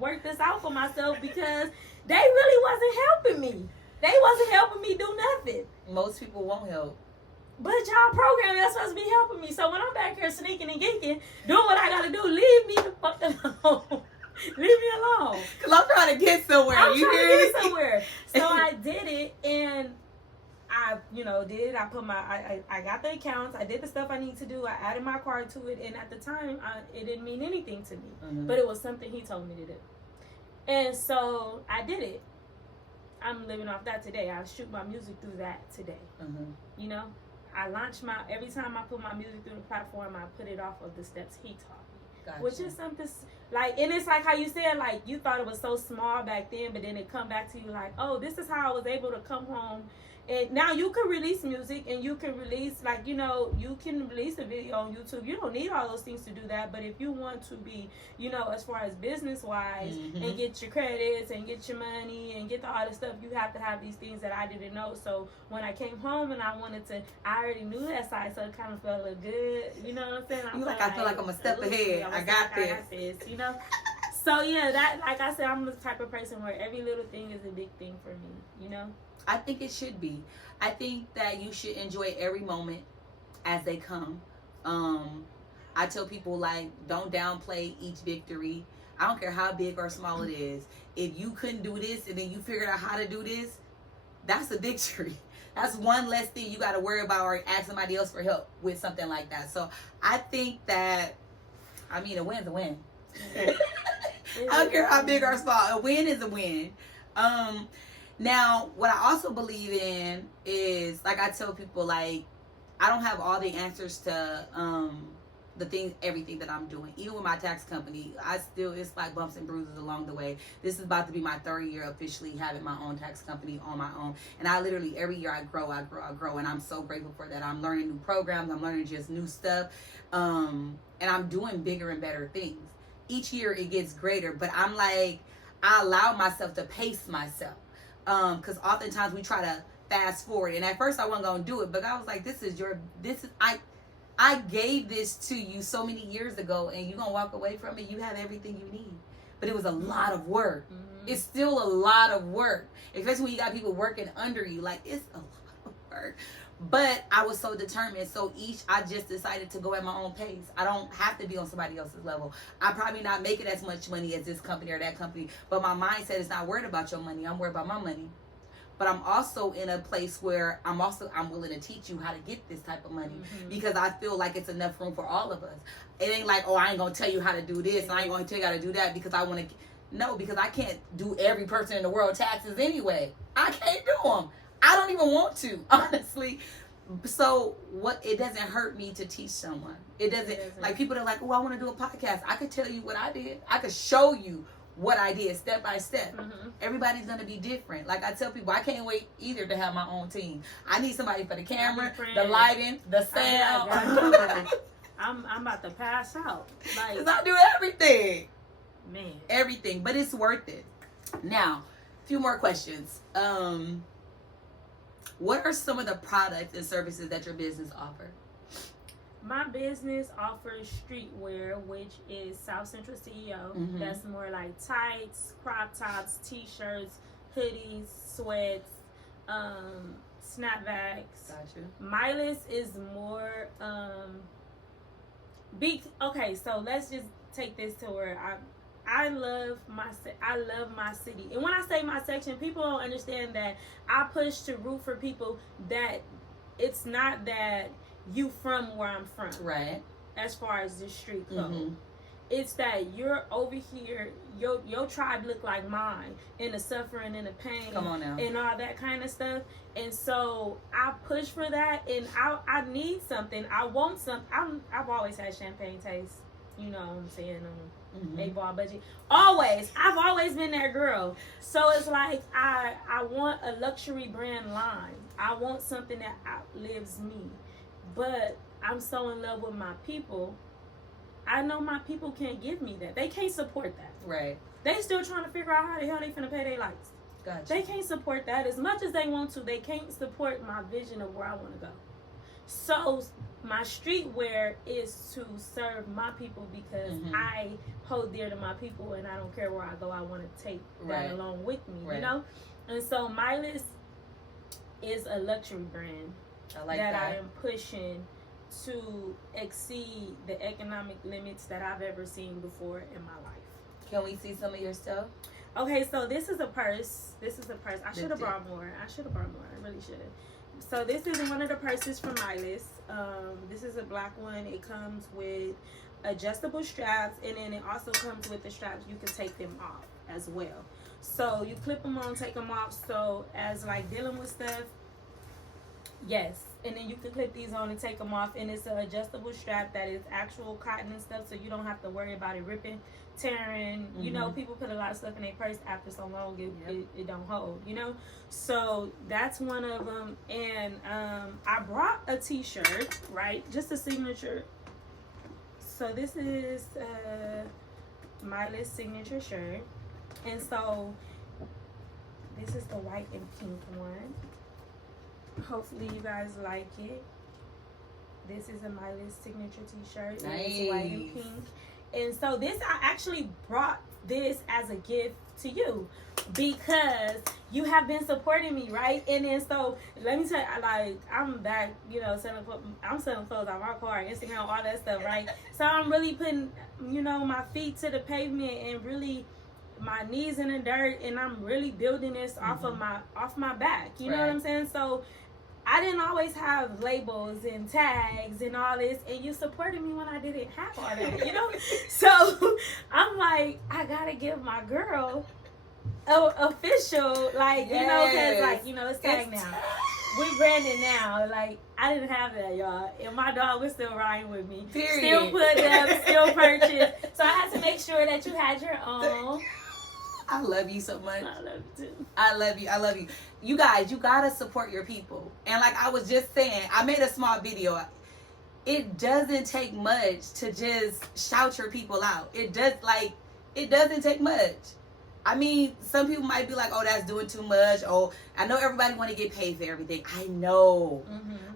work this out for myself, because they really wasn't helping me. They wasn't helping me do nothing. Most people won't help. But y'all program is supposed to be helping me. So when I'm back here sneaking and geeking, doing what I gotta do, leave me the fuck alone. Leave me alone. Because I'm trying to get somewhere. I'm trying to get somewhere. So I did it, and I, did it. I put I got the accounts. I did the stuff I need to do. I added my card to it. And at the time, it didn't mean anything to me. Mm-hmm. But it was something he told me to do. And so I did it. I'm living off that today. I shoot my music through that today. Mm-hmm. I launch every time I put my music through the platform, I put it off of the steps he taught me. Gotcha. Which is something and it's like how you said, like, you thought it was so small back then, but then it come back to you like, oh, this is how I was able to come home. And now you can release music, and you can release, you can release a video on YouTube. You don't need all those things to do that. But if you want to be, as far as business-wise, mm-hmm. and get your credits and get your money and get all this stuff, you have to have these things that I didn't know. So when I came home and I already knew that side, so it kind of felt a little good. You know what I'm saying? I feel like I'm a step ahead. I got this. So, yeah, that, like I said, I'm the type of person where every little thing is a big thing for me, I think it should be. I think that you should enjoy every moment as they come. I tell people, don't downplay each victory. I don't care how big or small it is. If you couldn't do this and then you figured out how to do this, that's a victory. That's one less thing you got to worry about or ask somebody else for help with something like that. So I think that, a win's a win. I don't care how big or small. A win is a win. Now, what I also believe in is, like I tell people, I don't have all the answers to everything that I'm doing. Even with my tax company, it's like bumps and bruises along the way. This is about to be my 3rd year officially having my own tax company on my own. And I literally, every year I grow. And I'm so grateful for that. I'm learning new programs. I'm learning just new stuff. And I'm doing bigger and better things. Each year it gets greater, but I allow myself to pace myself. Because oftentimes we try to fast forward, and at first I wasn't gonna do it, but I was like, I gave this to you so many years ago, and you're gonna walk away from it. You have everything you need, but it was a lot of work. Mm-hmm. It's still a lot of work, especially when you got people working under you. It's a lot of work. But I was so determined. So I just decided to go at my own pace. I don't have to be on somebody else's level. I'm probably not making as much money as this company or that company. But my mindset is not worried about your money. I'm worried about my money. But I'm also in a place where I'm willing to teach you how to get this type of money. Mm-hmm. Because I feel like it's enough room for all of us. It ain't like, I ain't going to tell you how to do this. And I ain't going to tell you how to do that because I want to. No, because I can't do every person in the world taxes anyway. I can't do them. I don't even want to, honestly. So it doesn't hurt me to teach someone. It doesn't. Like, people are like, I want to do a podcast. I could tell you what I did. I could show you what I did step by step. Mm-hmm. Everybody's going to be different. Like I tell people, I can't wait either to have my own team. I need somebody for the camera, the lighting, the sound. I'm about to pass out. Because I do everything. Man. Everything. But it's worth it. Now, a few more questions. What are some of the products and services that your business offers? My business offers streetwear, which is South Central CEO. Mm-hmm. That's more like tights, crop tops, t-shirts, hoodies, sweats, snapbacks. Gotcha. Mylissc is more big. Okay, so let's just take this to where I love my city. And when I say my section, people don't understand that I push to root for people that it's not that you from where I'm from. Right. As far as the street code. Mm-hmm. It's that you're over here, your tribe look like mine, and the suffering and the pain. Come on now. And all that kind of stuff. And so I push for that, and I need something. I want something. I've always had champagne taste. You know what I'm saying? Mm-hmm. 8-ball budget. I've always been that girl. So it's like I want a luxury brand line. I want something that outlives me. But I'm so in love with my people I know my people can't give me that. They can't support that. Right. They still trying to figure out how the hell they finna pay their lights. Gotcha. They can't support that as much as they want to. They can't support my vision of where I want to go. So my streetwear is to serve my people because I hold dear to my people, and I don't care where I go. I want to take that along with me, you know. And so Mylissc is a luxury brand that I am pushing to exceed the economic limits that I've ever seen before in my life. Can we see some of your stuff? Okay, so this is a purse. I should have brought more. I really should have. So this is one of the purses from Mylissc. This is a black one. It comes with adjustable straps, and then it also comes with the straps. You can take them off as well. So you clip them on, take them off. So as like dealing with stuff, yes. And then you can clip these on and take them off, and it's an adjustable strap that is actual cotton and stuff, so you don't have to worry about it ripping, tearing. You know, people put a lot of stuff in their purse after so long it don't hold, you know. So that's one of them. And I brought a t-shirt, right, just a signature. So this is Mylissc signature shirt, and so this is the white and pink one. Hopefully you guys like it. This is a Mylissc signature t-shirt. Nice. It's white and pink. And so this, I actually brought this as a gift to you because you have been supporting me, right? And then so let me tell you, like, I'm back, you know, selling clothes on my car, Instagram, all that stuff, right? So I'm really putting, you know, my feet to the pavement and really my knees in the dirt, and I'm really building this off my back. You know what I'm saying? So I didn't always have labels and tags and all this, and you supported me when I didn't have all that, you know? So I'm like, I gotta give my girl official, like, you know, because, like, you know, it's tag now. We branded now. Like, I didn't have that, y'all. And my dog was still riding with me. Period. Still put up, still purchased. So I had to make sure that you had your own. I love you so much. I love you too. I love you. You guys, you gotta support your people. And like I was just saying, I made a small video. It doesn't take much to just shout your people out. It doesn't take much. I mean, some people might be like, oh, that's doing too much. Oh, I know everybody want to get paid for everything. I know.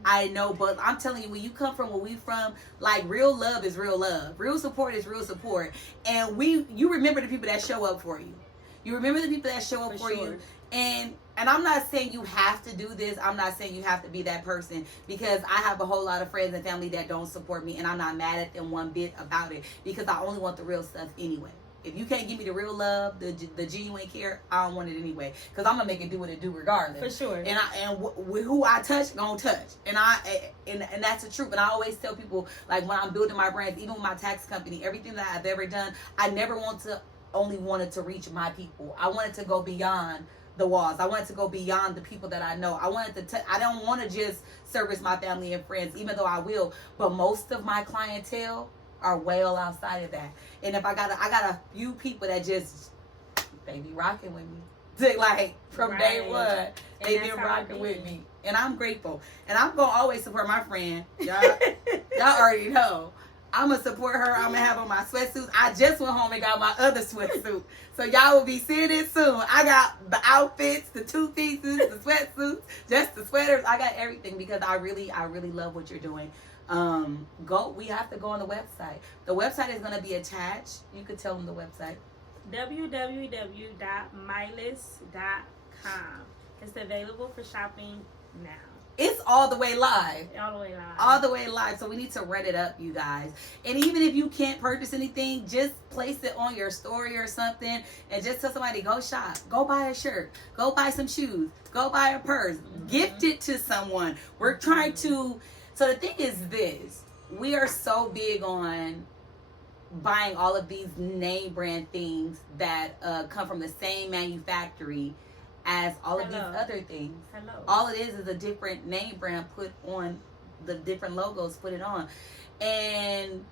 I know. But I'm telling you, when you come from where we from, like, real love is real love. Real support is real support. And you remember the people that show up for you. You remember the people that show up for you. And I'm not saying you have to do this. I'm not saying you have to be that person, because I have a whole lot of friends and family that don't support me, and I'm not mad at them one bit about it, because I only want the real stuff anyway. If you can't give me the real love, the genuine care, I don't want it anyway, because I'm gonna make it do what it do regardless. For sure. And who I touch, gonna touch. And that's the truth. And I always tell people, like, when I'm building my brands, even with my tax company, everything that I've ever done, I never only wanted to reach my people. I wanted to go beyond the walls. I wanted to go beyond the people that I know. I don't want to just service my family and friends, even though I will. But most of my clientele are well outside of that. And if I got a few people that just, they be rocking with me. Like, from day one, they've been rocking with me. And I'm grateful. And I'm going to always support my friend. Y'all already know. I'm going to support her. I'm going to have on my sweatsuits. I just went home and got my other sweatsuit. So y'all will be seeing it soon. I got the outfits, the 2 pieces, the sweatsuits, just the sweaters. I got everything, because I really love what you're doing. We have to go on the website. The website is going to be attached. You could tell them the website. www.mylissc.com. It's available for shopping now. It's all the way live. All the way live. All the way live. So we need to run it up, you guys. And even if you can't purchase anything, just place it on your story or something, and just tell somebody, go shop. Go buy a shirt. Go buy some shoes. Go buy a purse. Gift it to someone. We're trying to... So the thing is this. We are so big on buying all of these name brand things that come from the same manufacturer as all of these other things. All it is a different name brand put on, the different logos put it on. And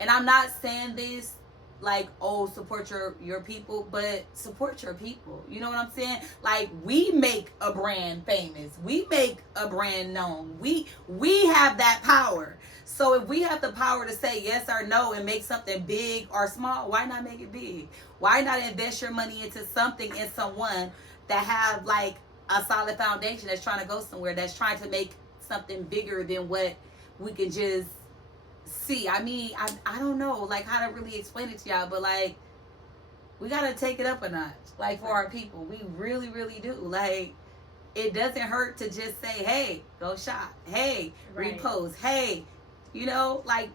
I'm not saying this like, oh, support your people, but support your people. You know what I'm saying? Like, we make a brand famous. We make a brand known. We have that power. So if we have the power to say yes or no and make something big or small, why not make it big? Why not invest your money into something and someone that have like a solid foundation, that's trying to go somewhere, that's trying to make something bigger than what we can just see. I mean, I don't know like how to really explain it to y'all, but like, we gotta take it up a notch, like, for our people. We really, really do. Like, it doesn't hurt to just say, hey, go shop, hey, repost, hey, you know, like,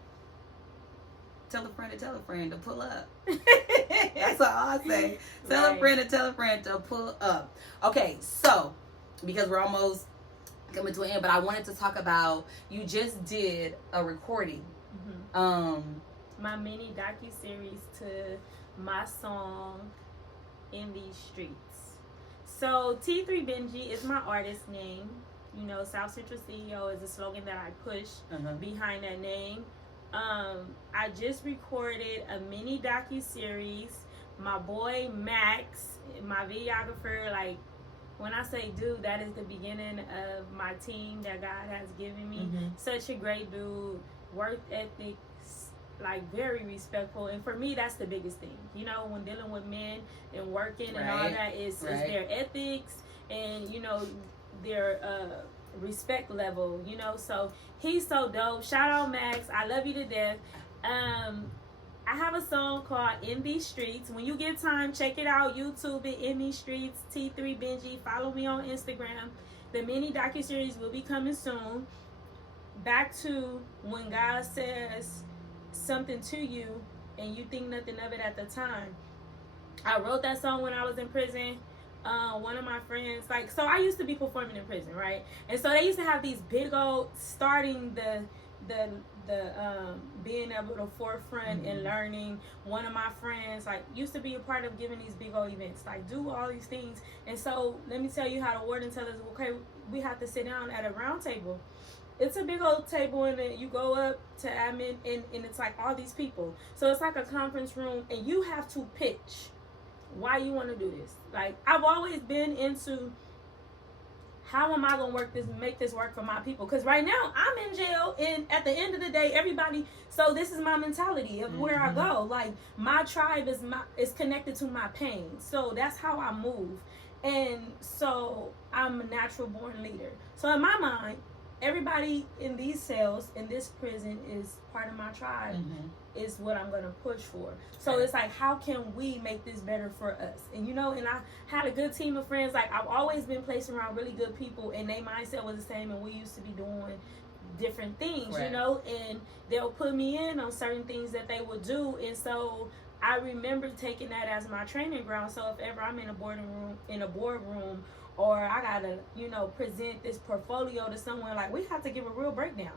tell a friend to pull up. That's all I say. Tell a friend to pull up. Okay, so because we're almost coming to an end, but I wanted to talk about, you just did a recording. My mini docu-series to my song In These Streets. So T3 Benji is my artist name. You know, South Central CEO is a slogan that I push behind that name. I just recorded a mini docu-series. My boy Max, my videographer, like, when I say dude, that is the beginning of my team that God has given me. Such a great dude, work ethic, like, very respectful. And for me, that's the biggest thing. You know, when dealing with men and working and all that, is their ethics and, you know, their respect level, you know. So he's so dope. Shout out Max, I love you to death. I have a song called In These Streets. When you get time, check it out. YouTube it, In These Streets, T3 Benji. Follow me on Instagram. The mini docuseries will be coming soon. Back to when God says something to you and you think nothing of it at the time. I wrote that song when I was in prison. One of my friends, like, so I used to be performing in prison, right? And so they used to have these big old, starting the being able to forefront and learning. One of my friends, like, used to be a part of giving these big old events, like, do all these things. And so let me tell you how the warden tells us, okay, we have to sit down at a round table. It's a big old table, and then you go up to admin, and it's like all these people. So it's like a conference room, and you have to pitch why you want to do this. Like, I've always been into, how am I gonna make this work for my people? Because right now I'm in jail, and at the end of the day, everybody. So this is my mentality of where I go. Like, my tribe is connected to my pain. So that's how I move, and so I'm a natural born leader. So in my mind, everybody in these cells in this prison is part of my tribe. Is what I'm gonna push for. So it's like, how can we make this better for us? And, you know, and I had a good team of friends. Like, I've always been placed around really good people, and their mindset was the same, and we used to be doing different things, you know, and they'll put me in on certain things that they would do. And so I remember taking that as my training ground. So if ever I'm in a boardroom, or I gotta, you know, present this portfolio to someone, like, we have to give a real breakdown.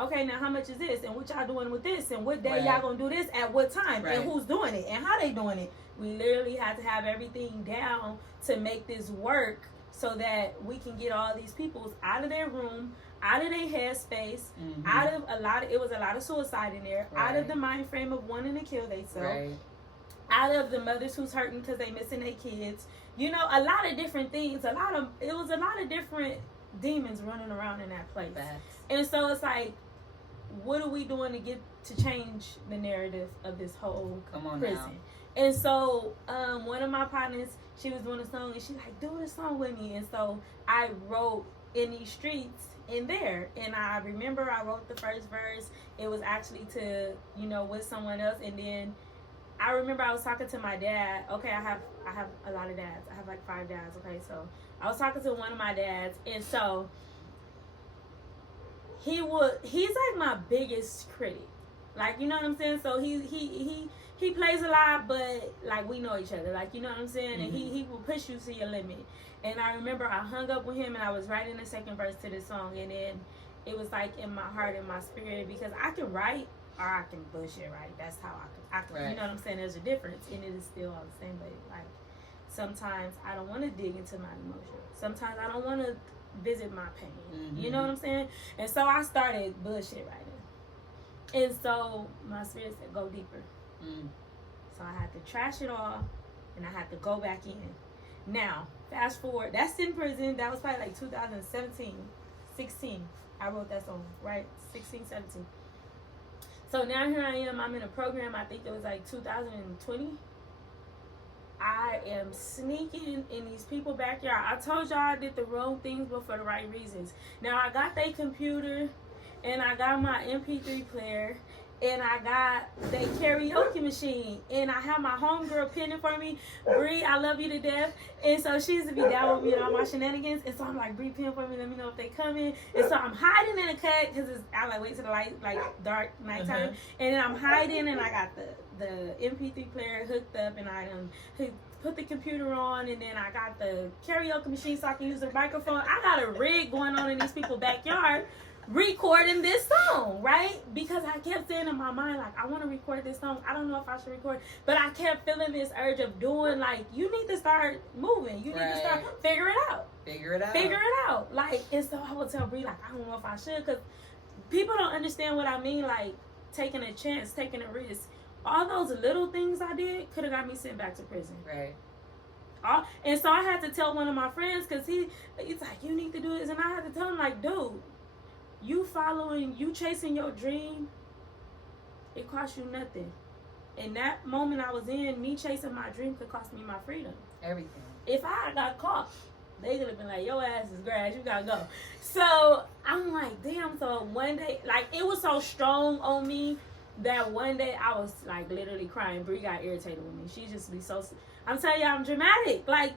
Okay, now how much is this, and what y'all doing with this, and what day y'all gonna do this at what time, and who's doing it, and how they doing it. We literally had to have everything down to make this work, so that we can get all these people out of their room, out of their headspace, out of it was a lot of suicide in there, out of the mind frame of wanting to kill themselves, out of the mothers who's hurting because they missing their kids. You know, a lot of different things. It was a lot of different demons running around in that place. And so it's like, what are we doing to change the narrative of this whole prison? Now. And so one of my partners, she was doing a song, and she's like, do a song with me. And so I wrote In These Streets in there. And I remember I wrote the first verse. It was actually to, you know, with someone else. And then I remember I was talking to my dad. Okay, I have a lot of dads. I have like 5 dads. Okay, so I was talking to one of my dads, and so he's like my biggest critic. Like, you know what I'm saying? So he plays a lot, but like, we know each other. Like, you know what I'm saying? And he will push you to your limit. And I remember I hung up with him, and I was writing the second verse to this song, and then it was like in my heart and my spirit, because I can write or I can bullshit write. That's how I can you know what I'm saying? There's a difference, and it is still all the same, but like, sometimes I don't want to dig into my emotions. Sometimes I don't want to visit my pain. You know what I'm saying? And so I started bullshit writing. And so my spirit said, go deeper. So I had to trash it all, and I had to go back in. Now, fast forward. That's in prison. That was probably like 2017, 16. I wrote that song, right? 16, 17. So now here I am. I'm in a program. I think it was like 2020. I am sneaking in these people's backyard. I told y'all I did the wrong things, but for the right reasons. Now I got their computer, and I got my MP3 player, and I got the karaoke machine, and I have my homegirl pinning for me, Bree, I love you to death, and so she used to be down with me and all my shenanigans, and so I'm like, Bree, pin for me, let me know if they coming, and so I'm hiding in a cut, because I like wait till the light, like dark nighttime, and then I'm hiding, and I got the MP3 player hooked up, and I put the computer on, and then I got the karaoke machine so I can use the microphone. I got a rig going on in these people's backyard, recording this song, right? Because I kept saying in my mind, like, I want to record this song. I don't know if I should record, but I kept feeling this urge of doing, like, you need to start moving. You need to start figure it out. Figure it out. Like, and so I would tell Bree, like, I don't know if I should, because people don't understand what I mean, like, taking a chance, taking a risk. All those little things I did could have got me sent back to prison. Right. And so I had to tell one of my friends, because he's like, you need to do this. And I had to tell him, like, dude, you chasing your dream, it costs you nothing. In that moment I was in, me chasing my dream could cost me my freedom. Everything. If I got caught, they could have been like, your ass is grass, you gotta go. So I'm like, damn. So one day, like, it was so strong on me that one day I was like literally crying. Bree got irritated with me. She just be so, I'm telling you, I'm dramatic. Like,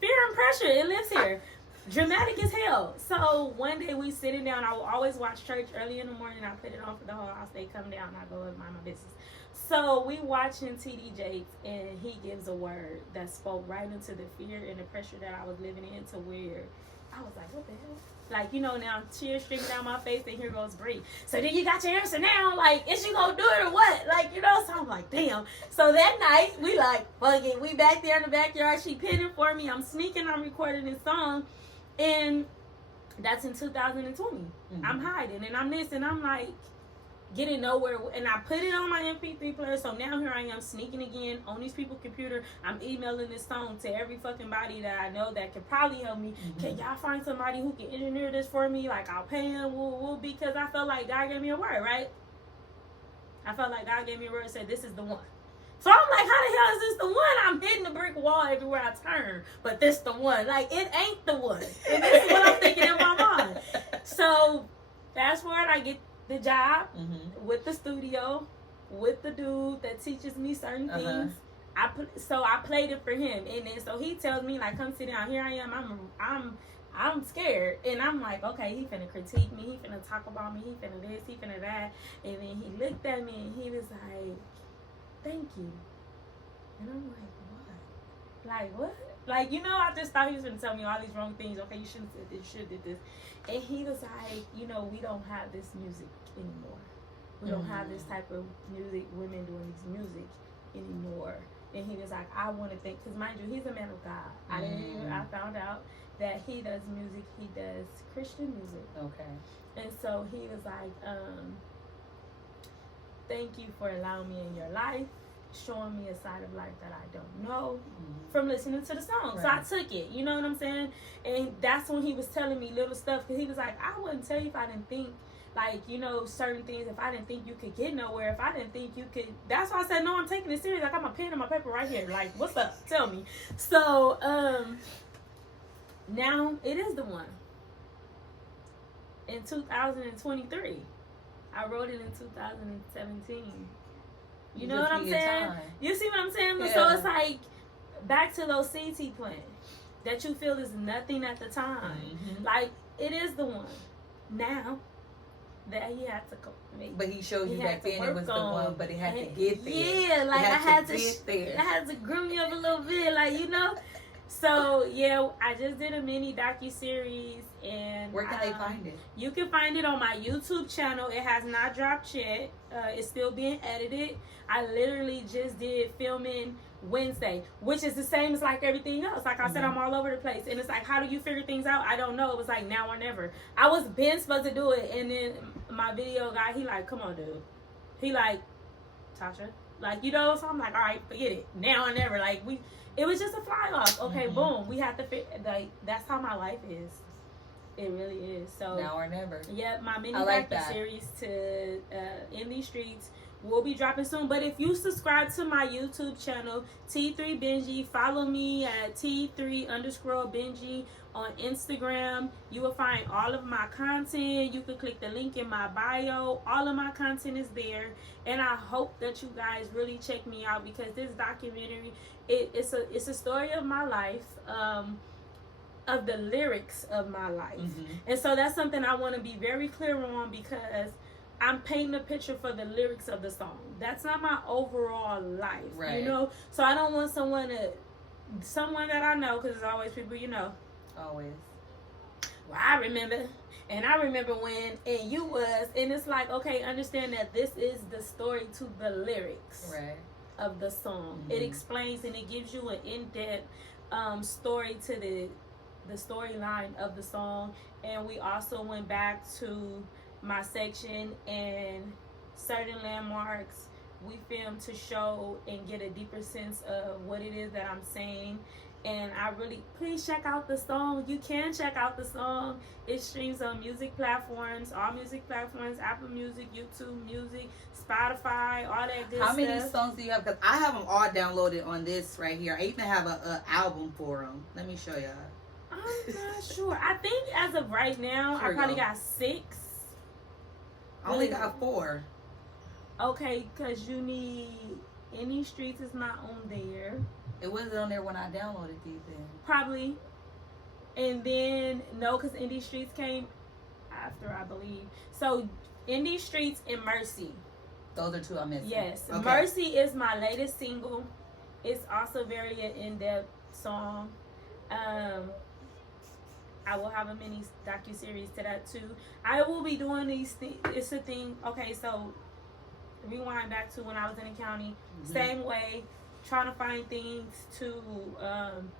fear and pressure, it lives here. Dramatic as hell. So one day we sitting down. I will always watch church early in the morning. I put it on for the whole house. They come down and I go and mind my business. So we watching TD Jakes, and he gives a word that spoke right into the fear and the pressure that I was living in, to where I was like, what the hell? Like, you know, now tears streaming down my face, and here goes Bree. So then you got your answer now. Like, is she gonna do it or what? Like, you know, so I'm like, damn. So that night, we like, fuck it. We back there in the backyard. She pinning for me. I'm sneaking. I'm recording this song. And that's in 2020. Mm-hmm. I'm hiding, and I'm this, and I'm like, getting nowhere. And I put it on my MP3 player, so now here I am sneaking again on these people's computer. I'm emailing this song to every fucking body that I know that could probably help me. Mm-hmm. Can y'all find somebody who can engineer this for me? Like, I'll pay him, because I felt like God gave me a word, right? I felt like God gave me a word and said, this is the one. So I'm like, how the hell is this the one? I'm hitting the brick wall everywhere I turn, but this the one. Like, it ain't the one. And this is what I'm thinking in my mind. So fast forward, I get the job with the studio, with the dude that teaches me certain things. I played it for him, and then so he tells me, like, come sit down. Here I am. I'm scared, and I'm like, okay, he finna critique me. He finna talk about me. He finna this. He finna that. And then he looked at me and he was like, thank you. And I'm like, what? Like, what? Like, you know, I just thought he was going to tell me all these wrong things. Okay, you shouldn't have said this, should have did this. And he was like, you know, we don't have this music anymore. We don't have this type of music, women doing this music anymore. And he was like, I want to think, because mind you, he's a man of God. I found out that he does music, he does Christian music. Okay. And so he was like, thank you for allowing me in your life, showing me a side of life that I don't know from listening to the song. Right. So I took it, you know what I'm saying? And that's when he was telling me little stuff, because he was like, I wouldn't tell you if I didn't think, like, you know, certain things, if I didn't think you could get nowhere, if I didn't think you could. That's why I said, no, I'm taking it serious. I got my pen and my paper right here. Like, what's up? Tell me. So now it is the one. In 2023. I wrote it in 2017. You know what I'm saying? Time. You see what I'm saying? Yeah. So it's like, back to those CT plans that you feel is nothing at the time. Mm-hmm. Like, it is the one. Now that he had to come. But he showed you back then it was the one, but it had to get there. Yeah, like I had to groom me up a little bit, like, you know. So yeah, I just did a mini docuseries, and where can they find it? You can find it on my YouTube channel. It has not dropped yet. It's still being edited. I literally just did filming Wednesday, which is the same as like everything else. Like I said, I'm all over the place, and it's like, how do you figure things out? I don't know. It was like now or never. I was been supposed to do it, and then my video guy, he like, come on, dude. He like, Tasha. Like, you know, so I'm like, all right, forget it. Now or never. Like, it was just a fly off. Okay, boom. We have to fit. Like, that's how my life is. It really is. So now or never. Yeah, my mini like series to In These Streets will be dropping soon. But if you subscribe to my YouTube channel, T3 Benji, follow me at T3_Benji on Instagram. You will find all of my content. You can click the link in my bio. All of my content is there. And I hope that you guys really check me out, because this documentary, it's a story of my life. Of the lyrics of my life. And so that's something I want to be very clear on, because I'm painting a picture for the lyrics of the song. That's not my overall life, right? You know, so I don't want someone that I know, because there's always people you know. Always. Well, I remember when, and you was, and it's like, okay, understand that this is the story to the lyrics, right, of the song. It explains and it gives you an in-depth story to the storyline of the song. And we also went back to my section and certain landmarks we filmed to show and get a deeper sense of what it is that I'm saying. And I really, please check out the song. You can check out the song. It streams on music platforms, all music platforms, Apple Music, YouTube Music, Spotify, all that good stuff. How many songs do you have? Because I have them all downloaded on this right here. I even have a album for them. Let me show y'all. I'm not sure. I think as of right now, I probably got 6. I only got 4. Okay, because you need In These Streets is not on there. It wasn't on there when I downloaded these then. Probably. And then, no, because In These Streets came after, I believe. So, In These Streets and Mercy. Those are 2 I'm missing. Yes. Okay. Mercy is my latest single. It's also very an in-depth song. I will have a mini docu-series to that too. I will be doing these things. It's a thing. Okay, so rewind back to when I was in the county. Same way, trying to find things to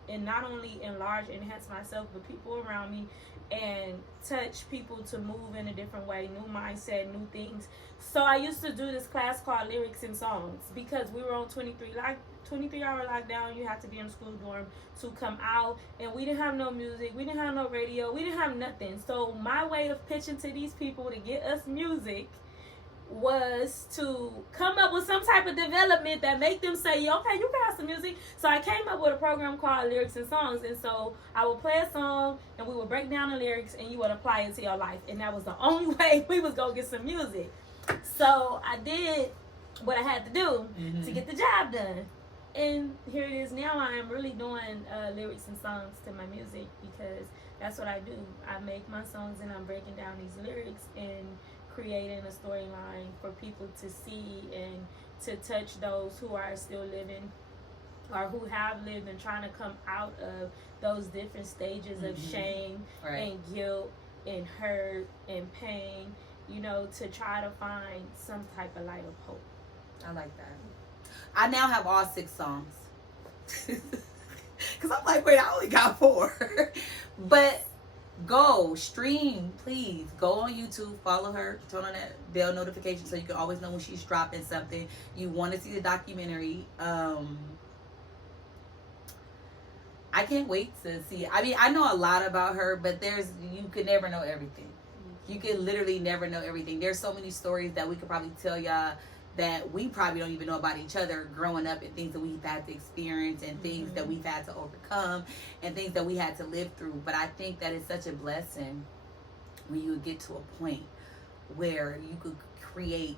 and not only enlarge and enhance myself, but people around me, and touch people to move in a different way, new mindset, new things. So I used to do this class called Lyrics and Songs, because we were on 23-hour lockdown. You had to be in the school dorm to come out, and we didn't have no music, we didn't have no radio, we didn't have nothing. So my way of pitching to these people to get us music was to come up with some type of development that make them say, okay, you can have some music. So I came up with a program called Lyrics and Songs, and so I would play a song and we would break down the lyrics and you would apply it to your life, and that was the only way we was gonna get some music. So I did what I had to do to get the job done. And here it is now. I am really doing lyrics and songs to my music, because that's what I do. I make my songs and I'm breaking down these lyrics and creating a storyline for people to see and to touch those who are still living or who have lived and trying to come out of those different stages of shame and guilt and hurt and pain, you know, to try to find some type of light of hope. I like that. I now have all 6 songs. Because I'm like, wait, I only got 4. But go, stream, please. Go on YouTube, follow her, turn on that bell notification so you can always know when she's dropping something. You want to see the documentary. I can't wait to see it. I mean, I know a lot about her, but you could never know everything. You can literally never know everything. There's so many stories that we could probably tell y'all that we probably don't even know about each other growing up, and things that we've had to experience and things that we've had to overcome and things that we had to live through. But I think that it's such a blessing when you get to a point where you could create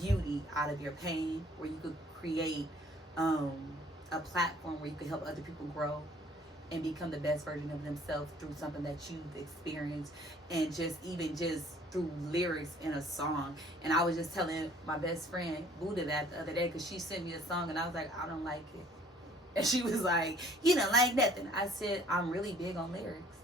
beauty out of your pain, where you could create a platform where you could help other people grow and become the best version of themselves through something that you've experienced, and just through lyrics in a song. And I was just telling my best friend Buddha that the other day, because she sent me a song and I was like, I don't like it. And she was like, you don't like nothing. I said, I'm really big on lyrics.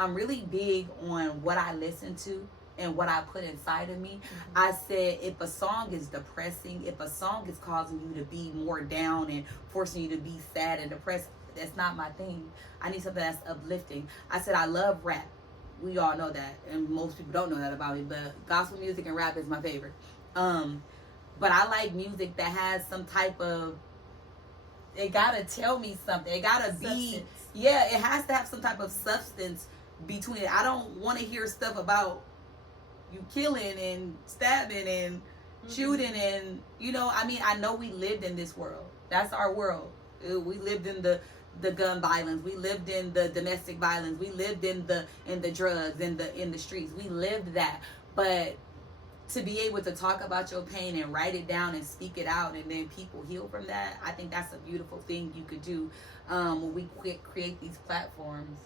I'm really big on what I listen to and what I put inside of me. I said, if a song is depressing, if a song is causing you to be more down and forcing you to be sad and depressed, that's not my thing. I need something that's uplifting. I said, I love rap. We all know that, and most people don't know that about me, but gospel music and rap is my favorite. But But I like music that has some type of, it gotta tell me something. It gotta be, Substance. yeah, it has to have some type of substance between it. I don't want to hear stuff about you killing and stabbing and shooting and, you know, I mean, I know we lived in this world. That's our world. We lived in the gun violence. We lived in the domestic violence. We lived in the drugs, in the streets. We lived that. But to be able to talk about your pain and write it down and speak it out, and then people heal from that, I think that's a beautiful thing you could do when we create these platforms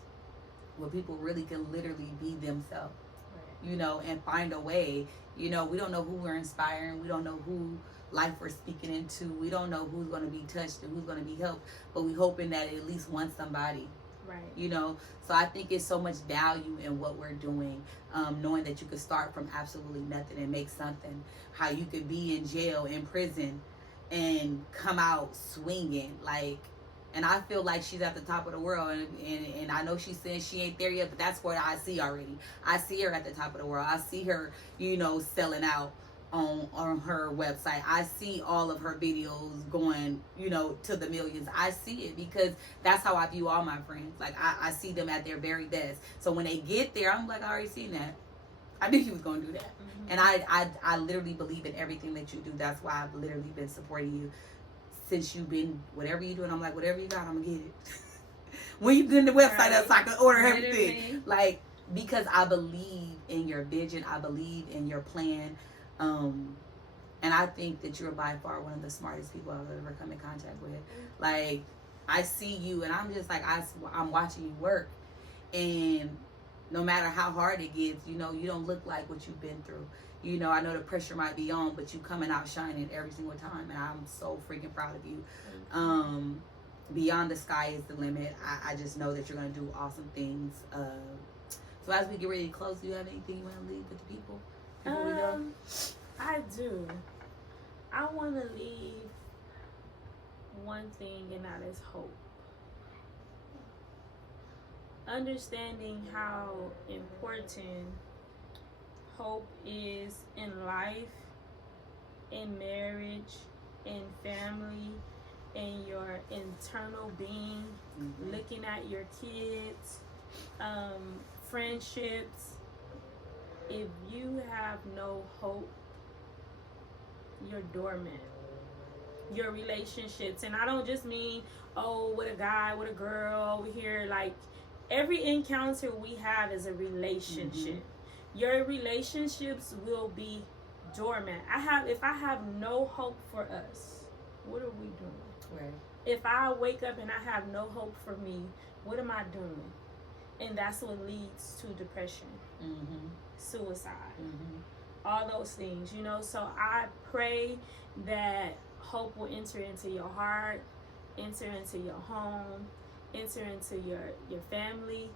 where people really can literally be themselves, right. You know, and find a way. You know, we don't know who we're inspiring. We don't know who life we're speaking into. We don't know who's going to be touched and who's going to be helped, but we hoping that at least one somebody. Right. You know, so I think it's so much value in what we're doing, knowing that you could start from absolutely nothing and make something. How you could be in jail, in prison, and come out swinging. Like, and I feel like she's at the top of the world, and I know she's saying she ain't there yet, but that's what I see already. I see her at the top of the world. I see her, you know, selling out on her website. I see all of her videos going, you know, to the millions. I see it because that's how I view all my friends. Like, I see them at their very best. So when they get there, I'm like, I already seen that. I knew he was going to do that. Mm-hmm. And I literally believe in everything that you do. That's why I've literally been supporting you since you've been, whatever you do. And I'm like, whatever you got, I'm going to get it. When you get the website up so I can order everything. Like, because I believe in your vision. I believe in your plan. And I think that you're by far one of the smartest people I've ever come in contact with. Like, I see you and I'm just like, I'm watching you work, and no matter how hard it gets, you know, you don't look like what you've been through. You know, I know the pressure might be on, but you coming out shining every single time, and I'm so freaking proud of you. Beyond the sky is the limit. I just know that you're going to do awesome things. So as we get ready to close, do you have anything you want to leave with the people? I do. I want to leave one thing, and that is hope. Understanding how important hope is in life, in marriage, in family, in your internal being, looking at your kids, friendships. If you have no hope, you're dormant. Your relationships, and I don't just mean, oh, with a guy, with a girl over here. Like, every encounter we have is a relationship. Your relationships will be dormant. If I have no hope for us, what are we doing? Right. If I wake up and I have no hope for me, what am I doing? And that's what leads to depression, suicide, all those things, you know. So I pray that hope will enter into your heart, enter into your home, enter into your family,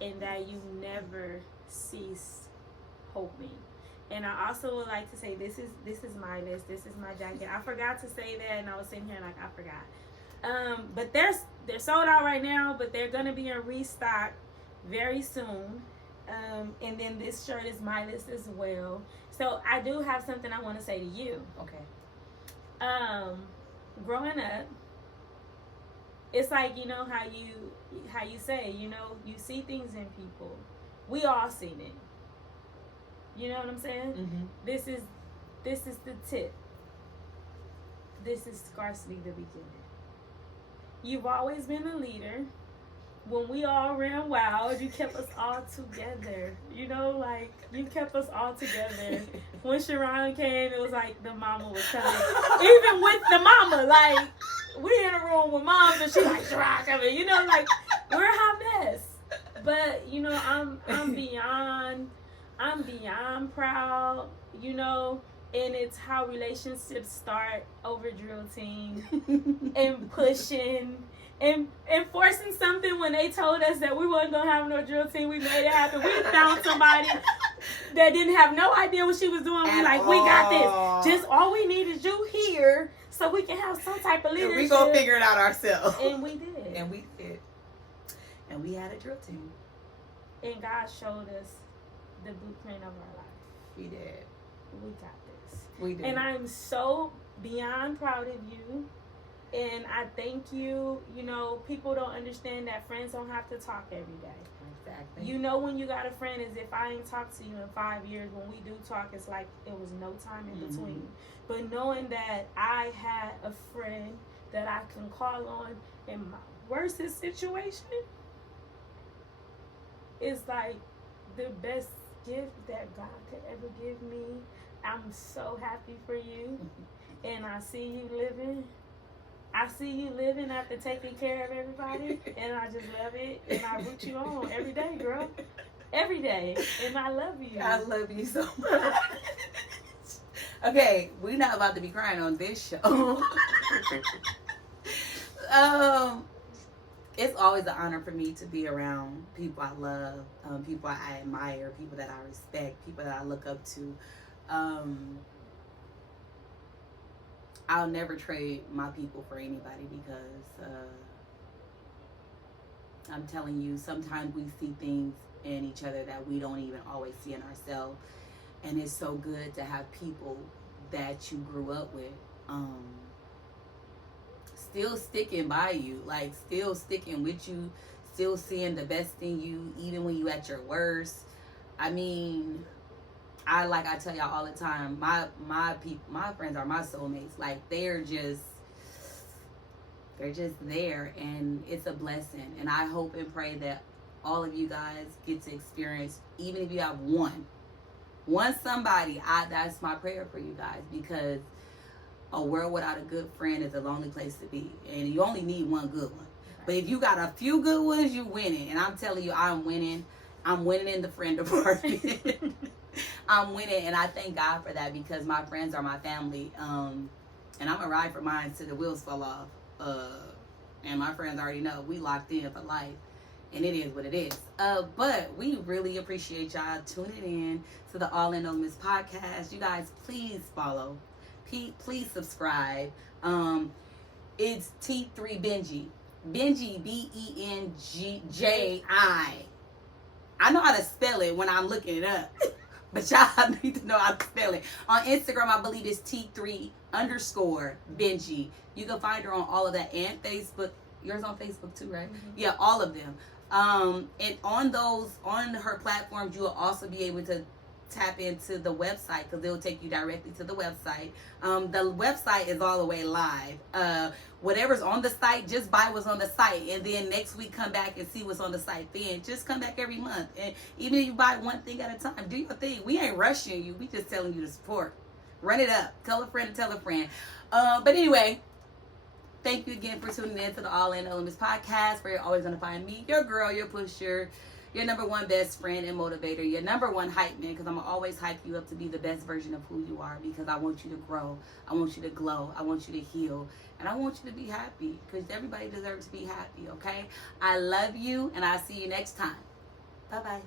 and that you never cease hoping. And I also would like to say, this is Mylissc, this is my jacket. I forgot to say that, and I was sitting here like I forgot. But they're sold out right now, but they're gonna be in restock very soon. And then this shirt is Mylissc as well. So I do have something I want to say to you. Okay. Growing up, it's like, you know how you say, you know, you see things in people. We all seen it. You know what I'm saying? This is the tip. This is scarcely the beginning. You've always been a leader. When we all ran wild, you kept us all together. You know, like, you kept us all together. When Sharon came, it was like the mama was coming. Even with the mama, like, we in a room with moms, and she like, Sharon coming. You know, like, we're a hot mess. But, you know, I'm beyond proud, you know. And it's how relationships start over drill team and pushing and enforcing something when they told us that we wasn't going to have no drill team. We made it happen. We found somebody that didn't have no idea what she was doing. We like, we got this. Just all we need is you here so we can have some type of leadership. And we going to figure it out ourselves. And we did. And we did. And we had a drill team. And God showed us the blueprint of our life. He did. We got this. We do. And I'm so beyond proud of you. And I thank you. You know, people don't understand that friends don't have to talk every day. Exactly. You know, when you got a friend, is if I ain't talked to you in 5 years, when we do talk, it's like it was no time in between. But knowing that I had a friend that I can call on in my worst situation is like the best gift that God could ever give me. I'm so happy for you. And I see you living. I see you living after taking care of everybody, and I just love it, and I root you on every day, girl. Every day, and I love you. I love you so much. Okay, we're not about to be crying on this show. It's always an honor for me to be around people I love, people I admire, people that I respect, people that I look up to. I'll never trade my people for anybody because I'm telling you, sometimes we see things in each other that we don't even always see in ourselves. And it's so good to have people that you grew up with still sticking by you, like still sticking with you, still seeing the best in you, even when you at your worst. I mean, I tell y'all all the time, my people, my friends are my soulmates. Like they're just there, and it's a blessing. And I hope and pray that all of you guys get to experience, even if you have one somebody. That's my prayer for you guys, because a world without a good friend is a lonely place to be, and you only need one good one. But if you got a few good ones, you winning. And I'm telling you, I'm winning in the friend department. I'm winning, and I thank God for that, because my friends are my family. And I'm gonna ride for mine till the wheels fall off. And my friends already know we locked in for life, and it is what it is. But we really appreciate y'all tuning in to the All In on Mylissc podcast. You guys, please follow, please subscribe. It's T3 Benji, Benji I know how to spell it when I'm looking it up. But y'all need to know how to spell it. On Instagram, I believe it's T3_Benji. You can find her on all of that, and Facebook. Yours on Facebook too, right? Mm-hmm. Yeah, all of them. And on her platforms, you will also be able to tap into the website, because they'll take you directly to the website. The website is all the way live. Whatever's on the site, just buy what's on the site, and then next week come back and see what's on the site. Then just come back every month, and even if you buy one thing at a time, do your thing. We ain't rushing you. We just telling you to support. Run it up. Tell a friend and tell a friend. But anyway, thank you again for tuning in to the All In on Mylissc podcast, where you're always gonna find me, your girl, your pusher, your number one best friend and motivator, your number one hype man, because I'm going to always hype you up to be the best version of who you are, because I want you to grow, I want you to glow, I want you to heal, and I want you to be happy, because everybody deserves to be happy, okay? I love you, and I'll see you next time. Bye-bye.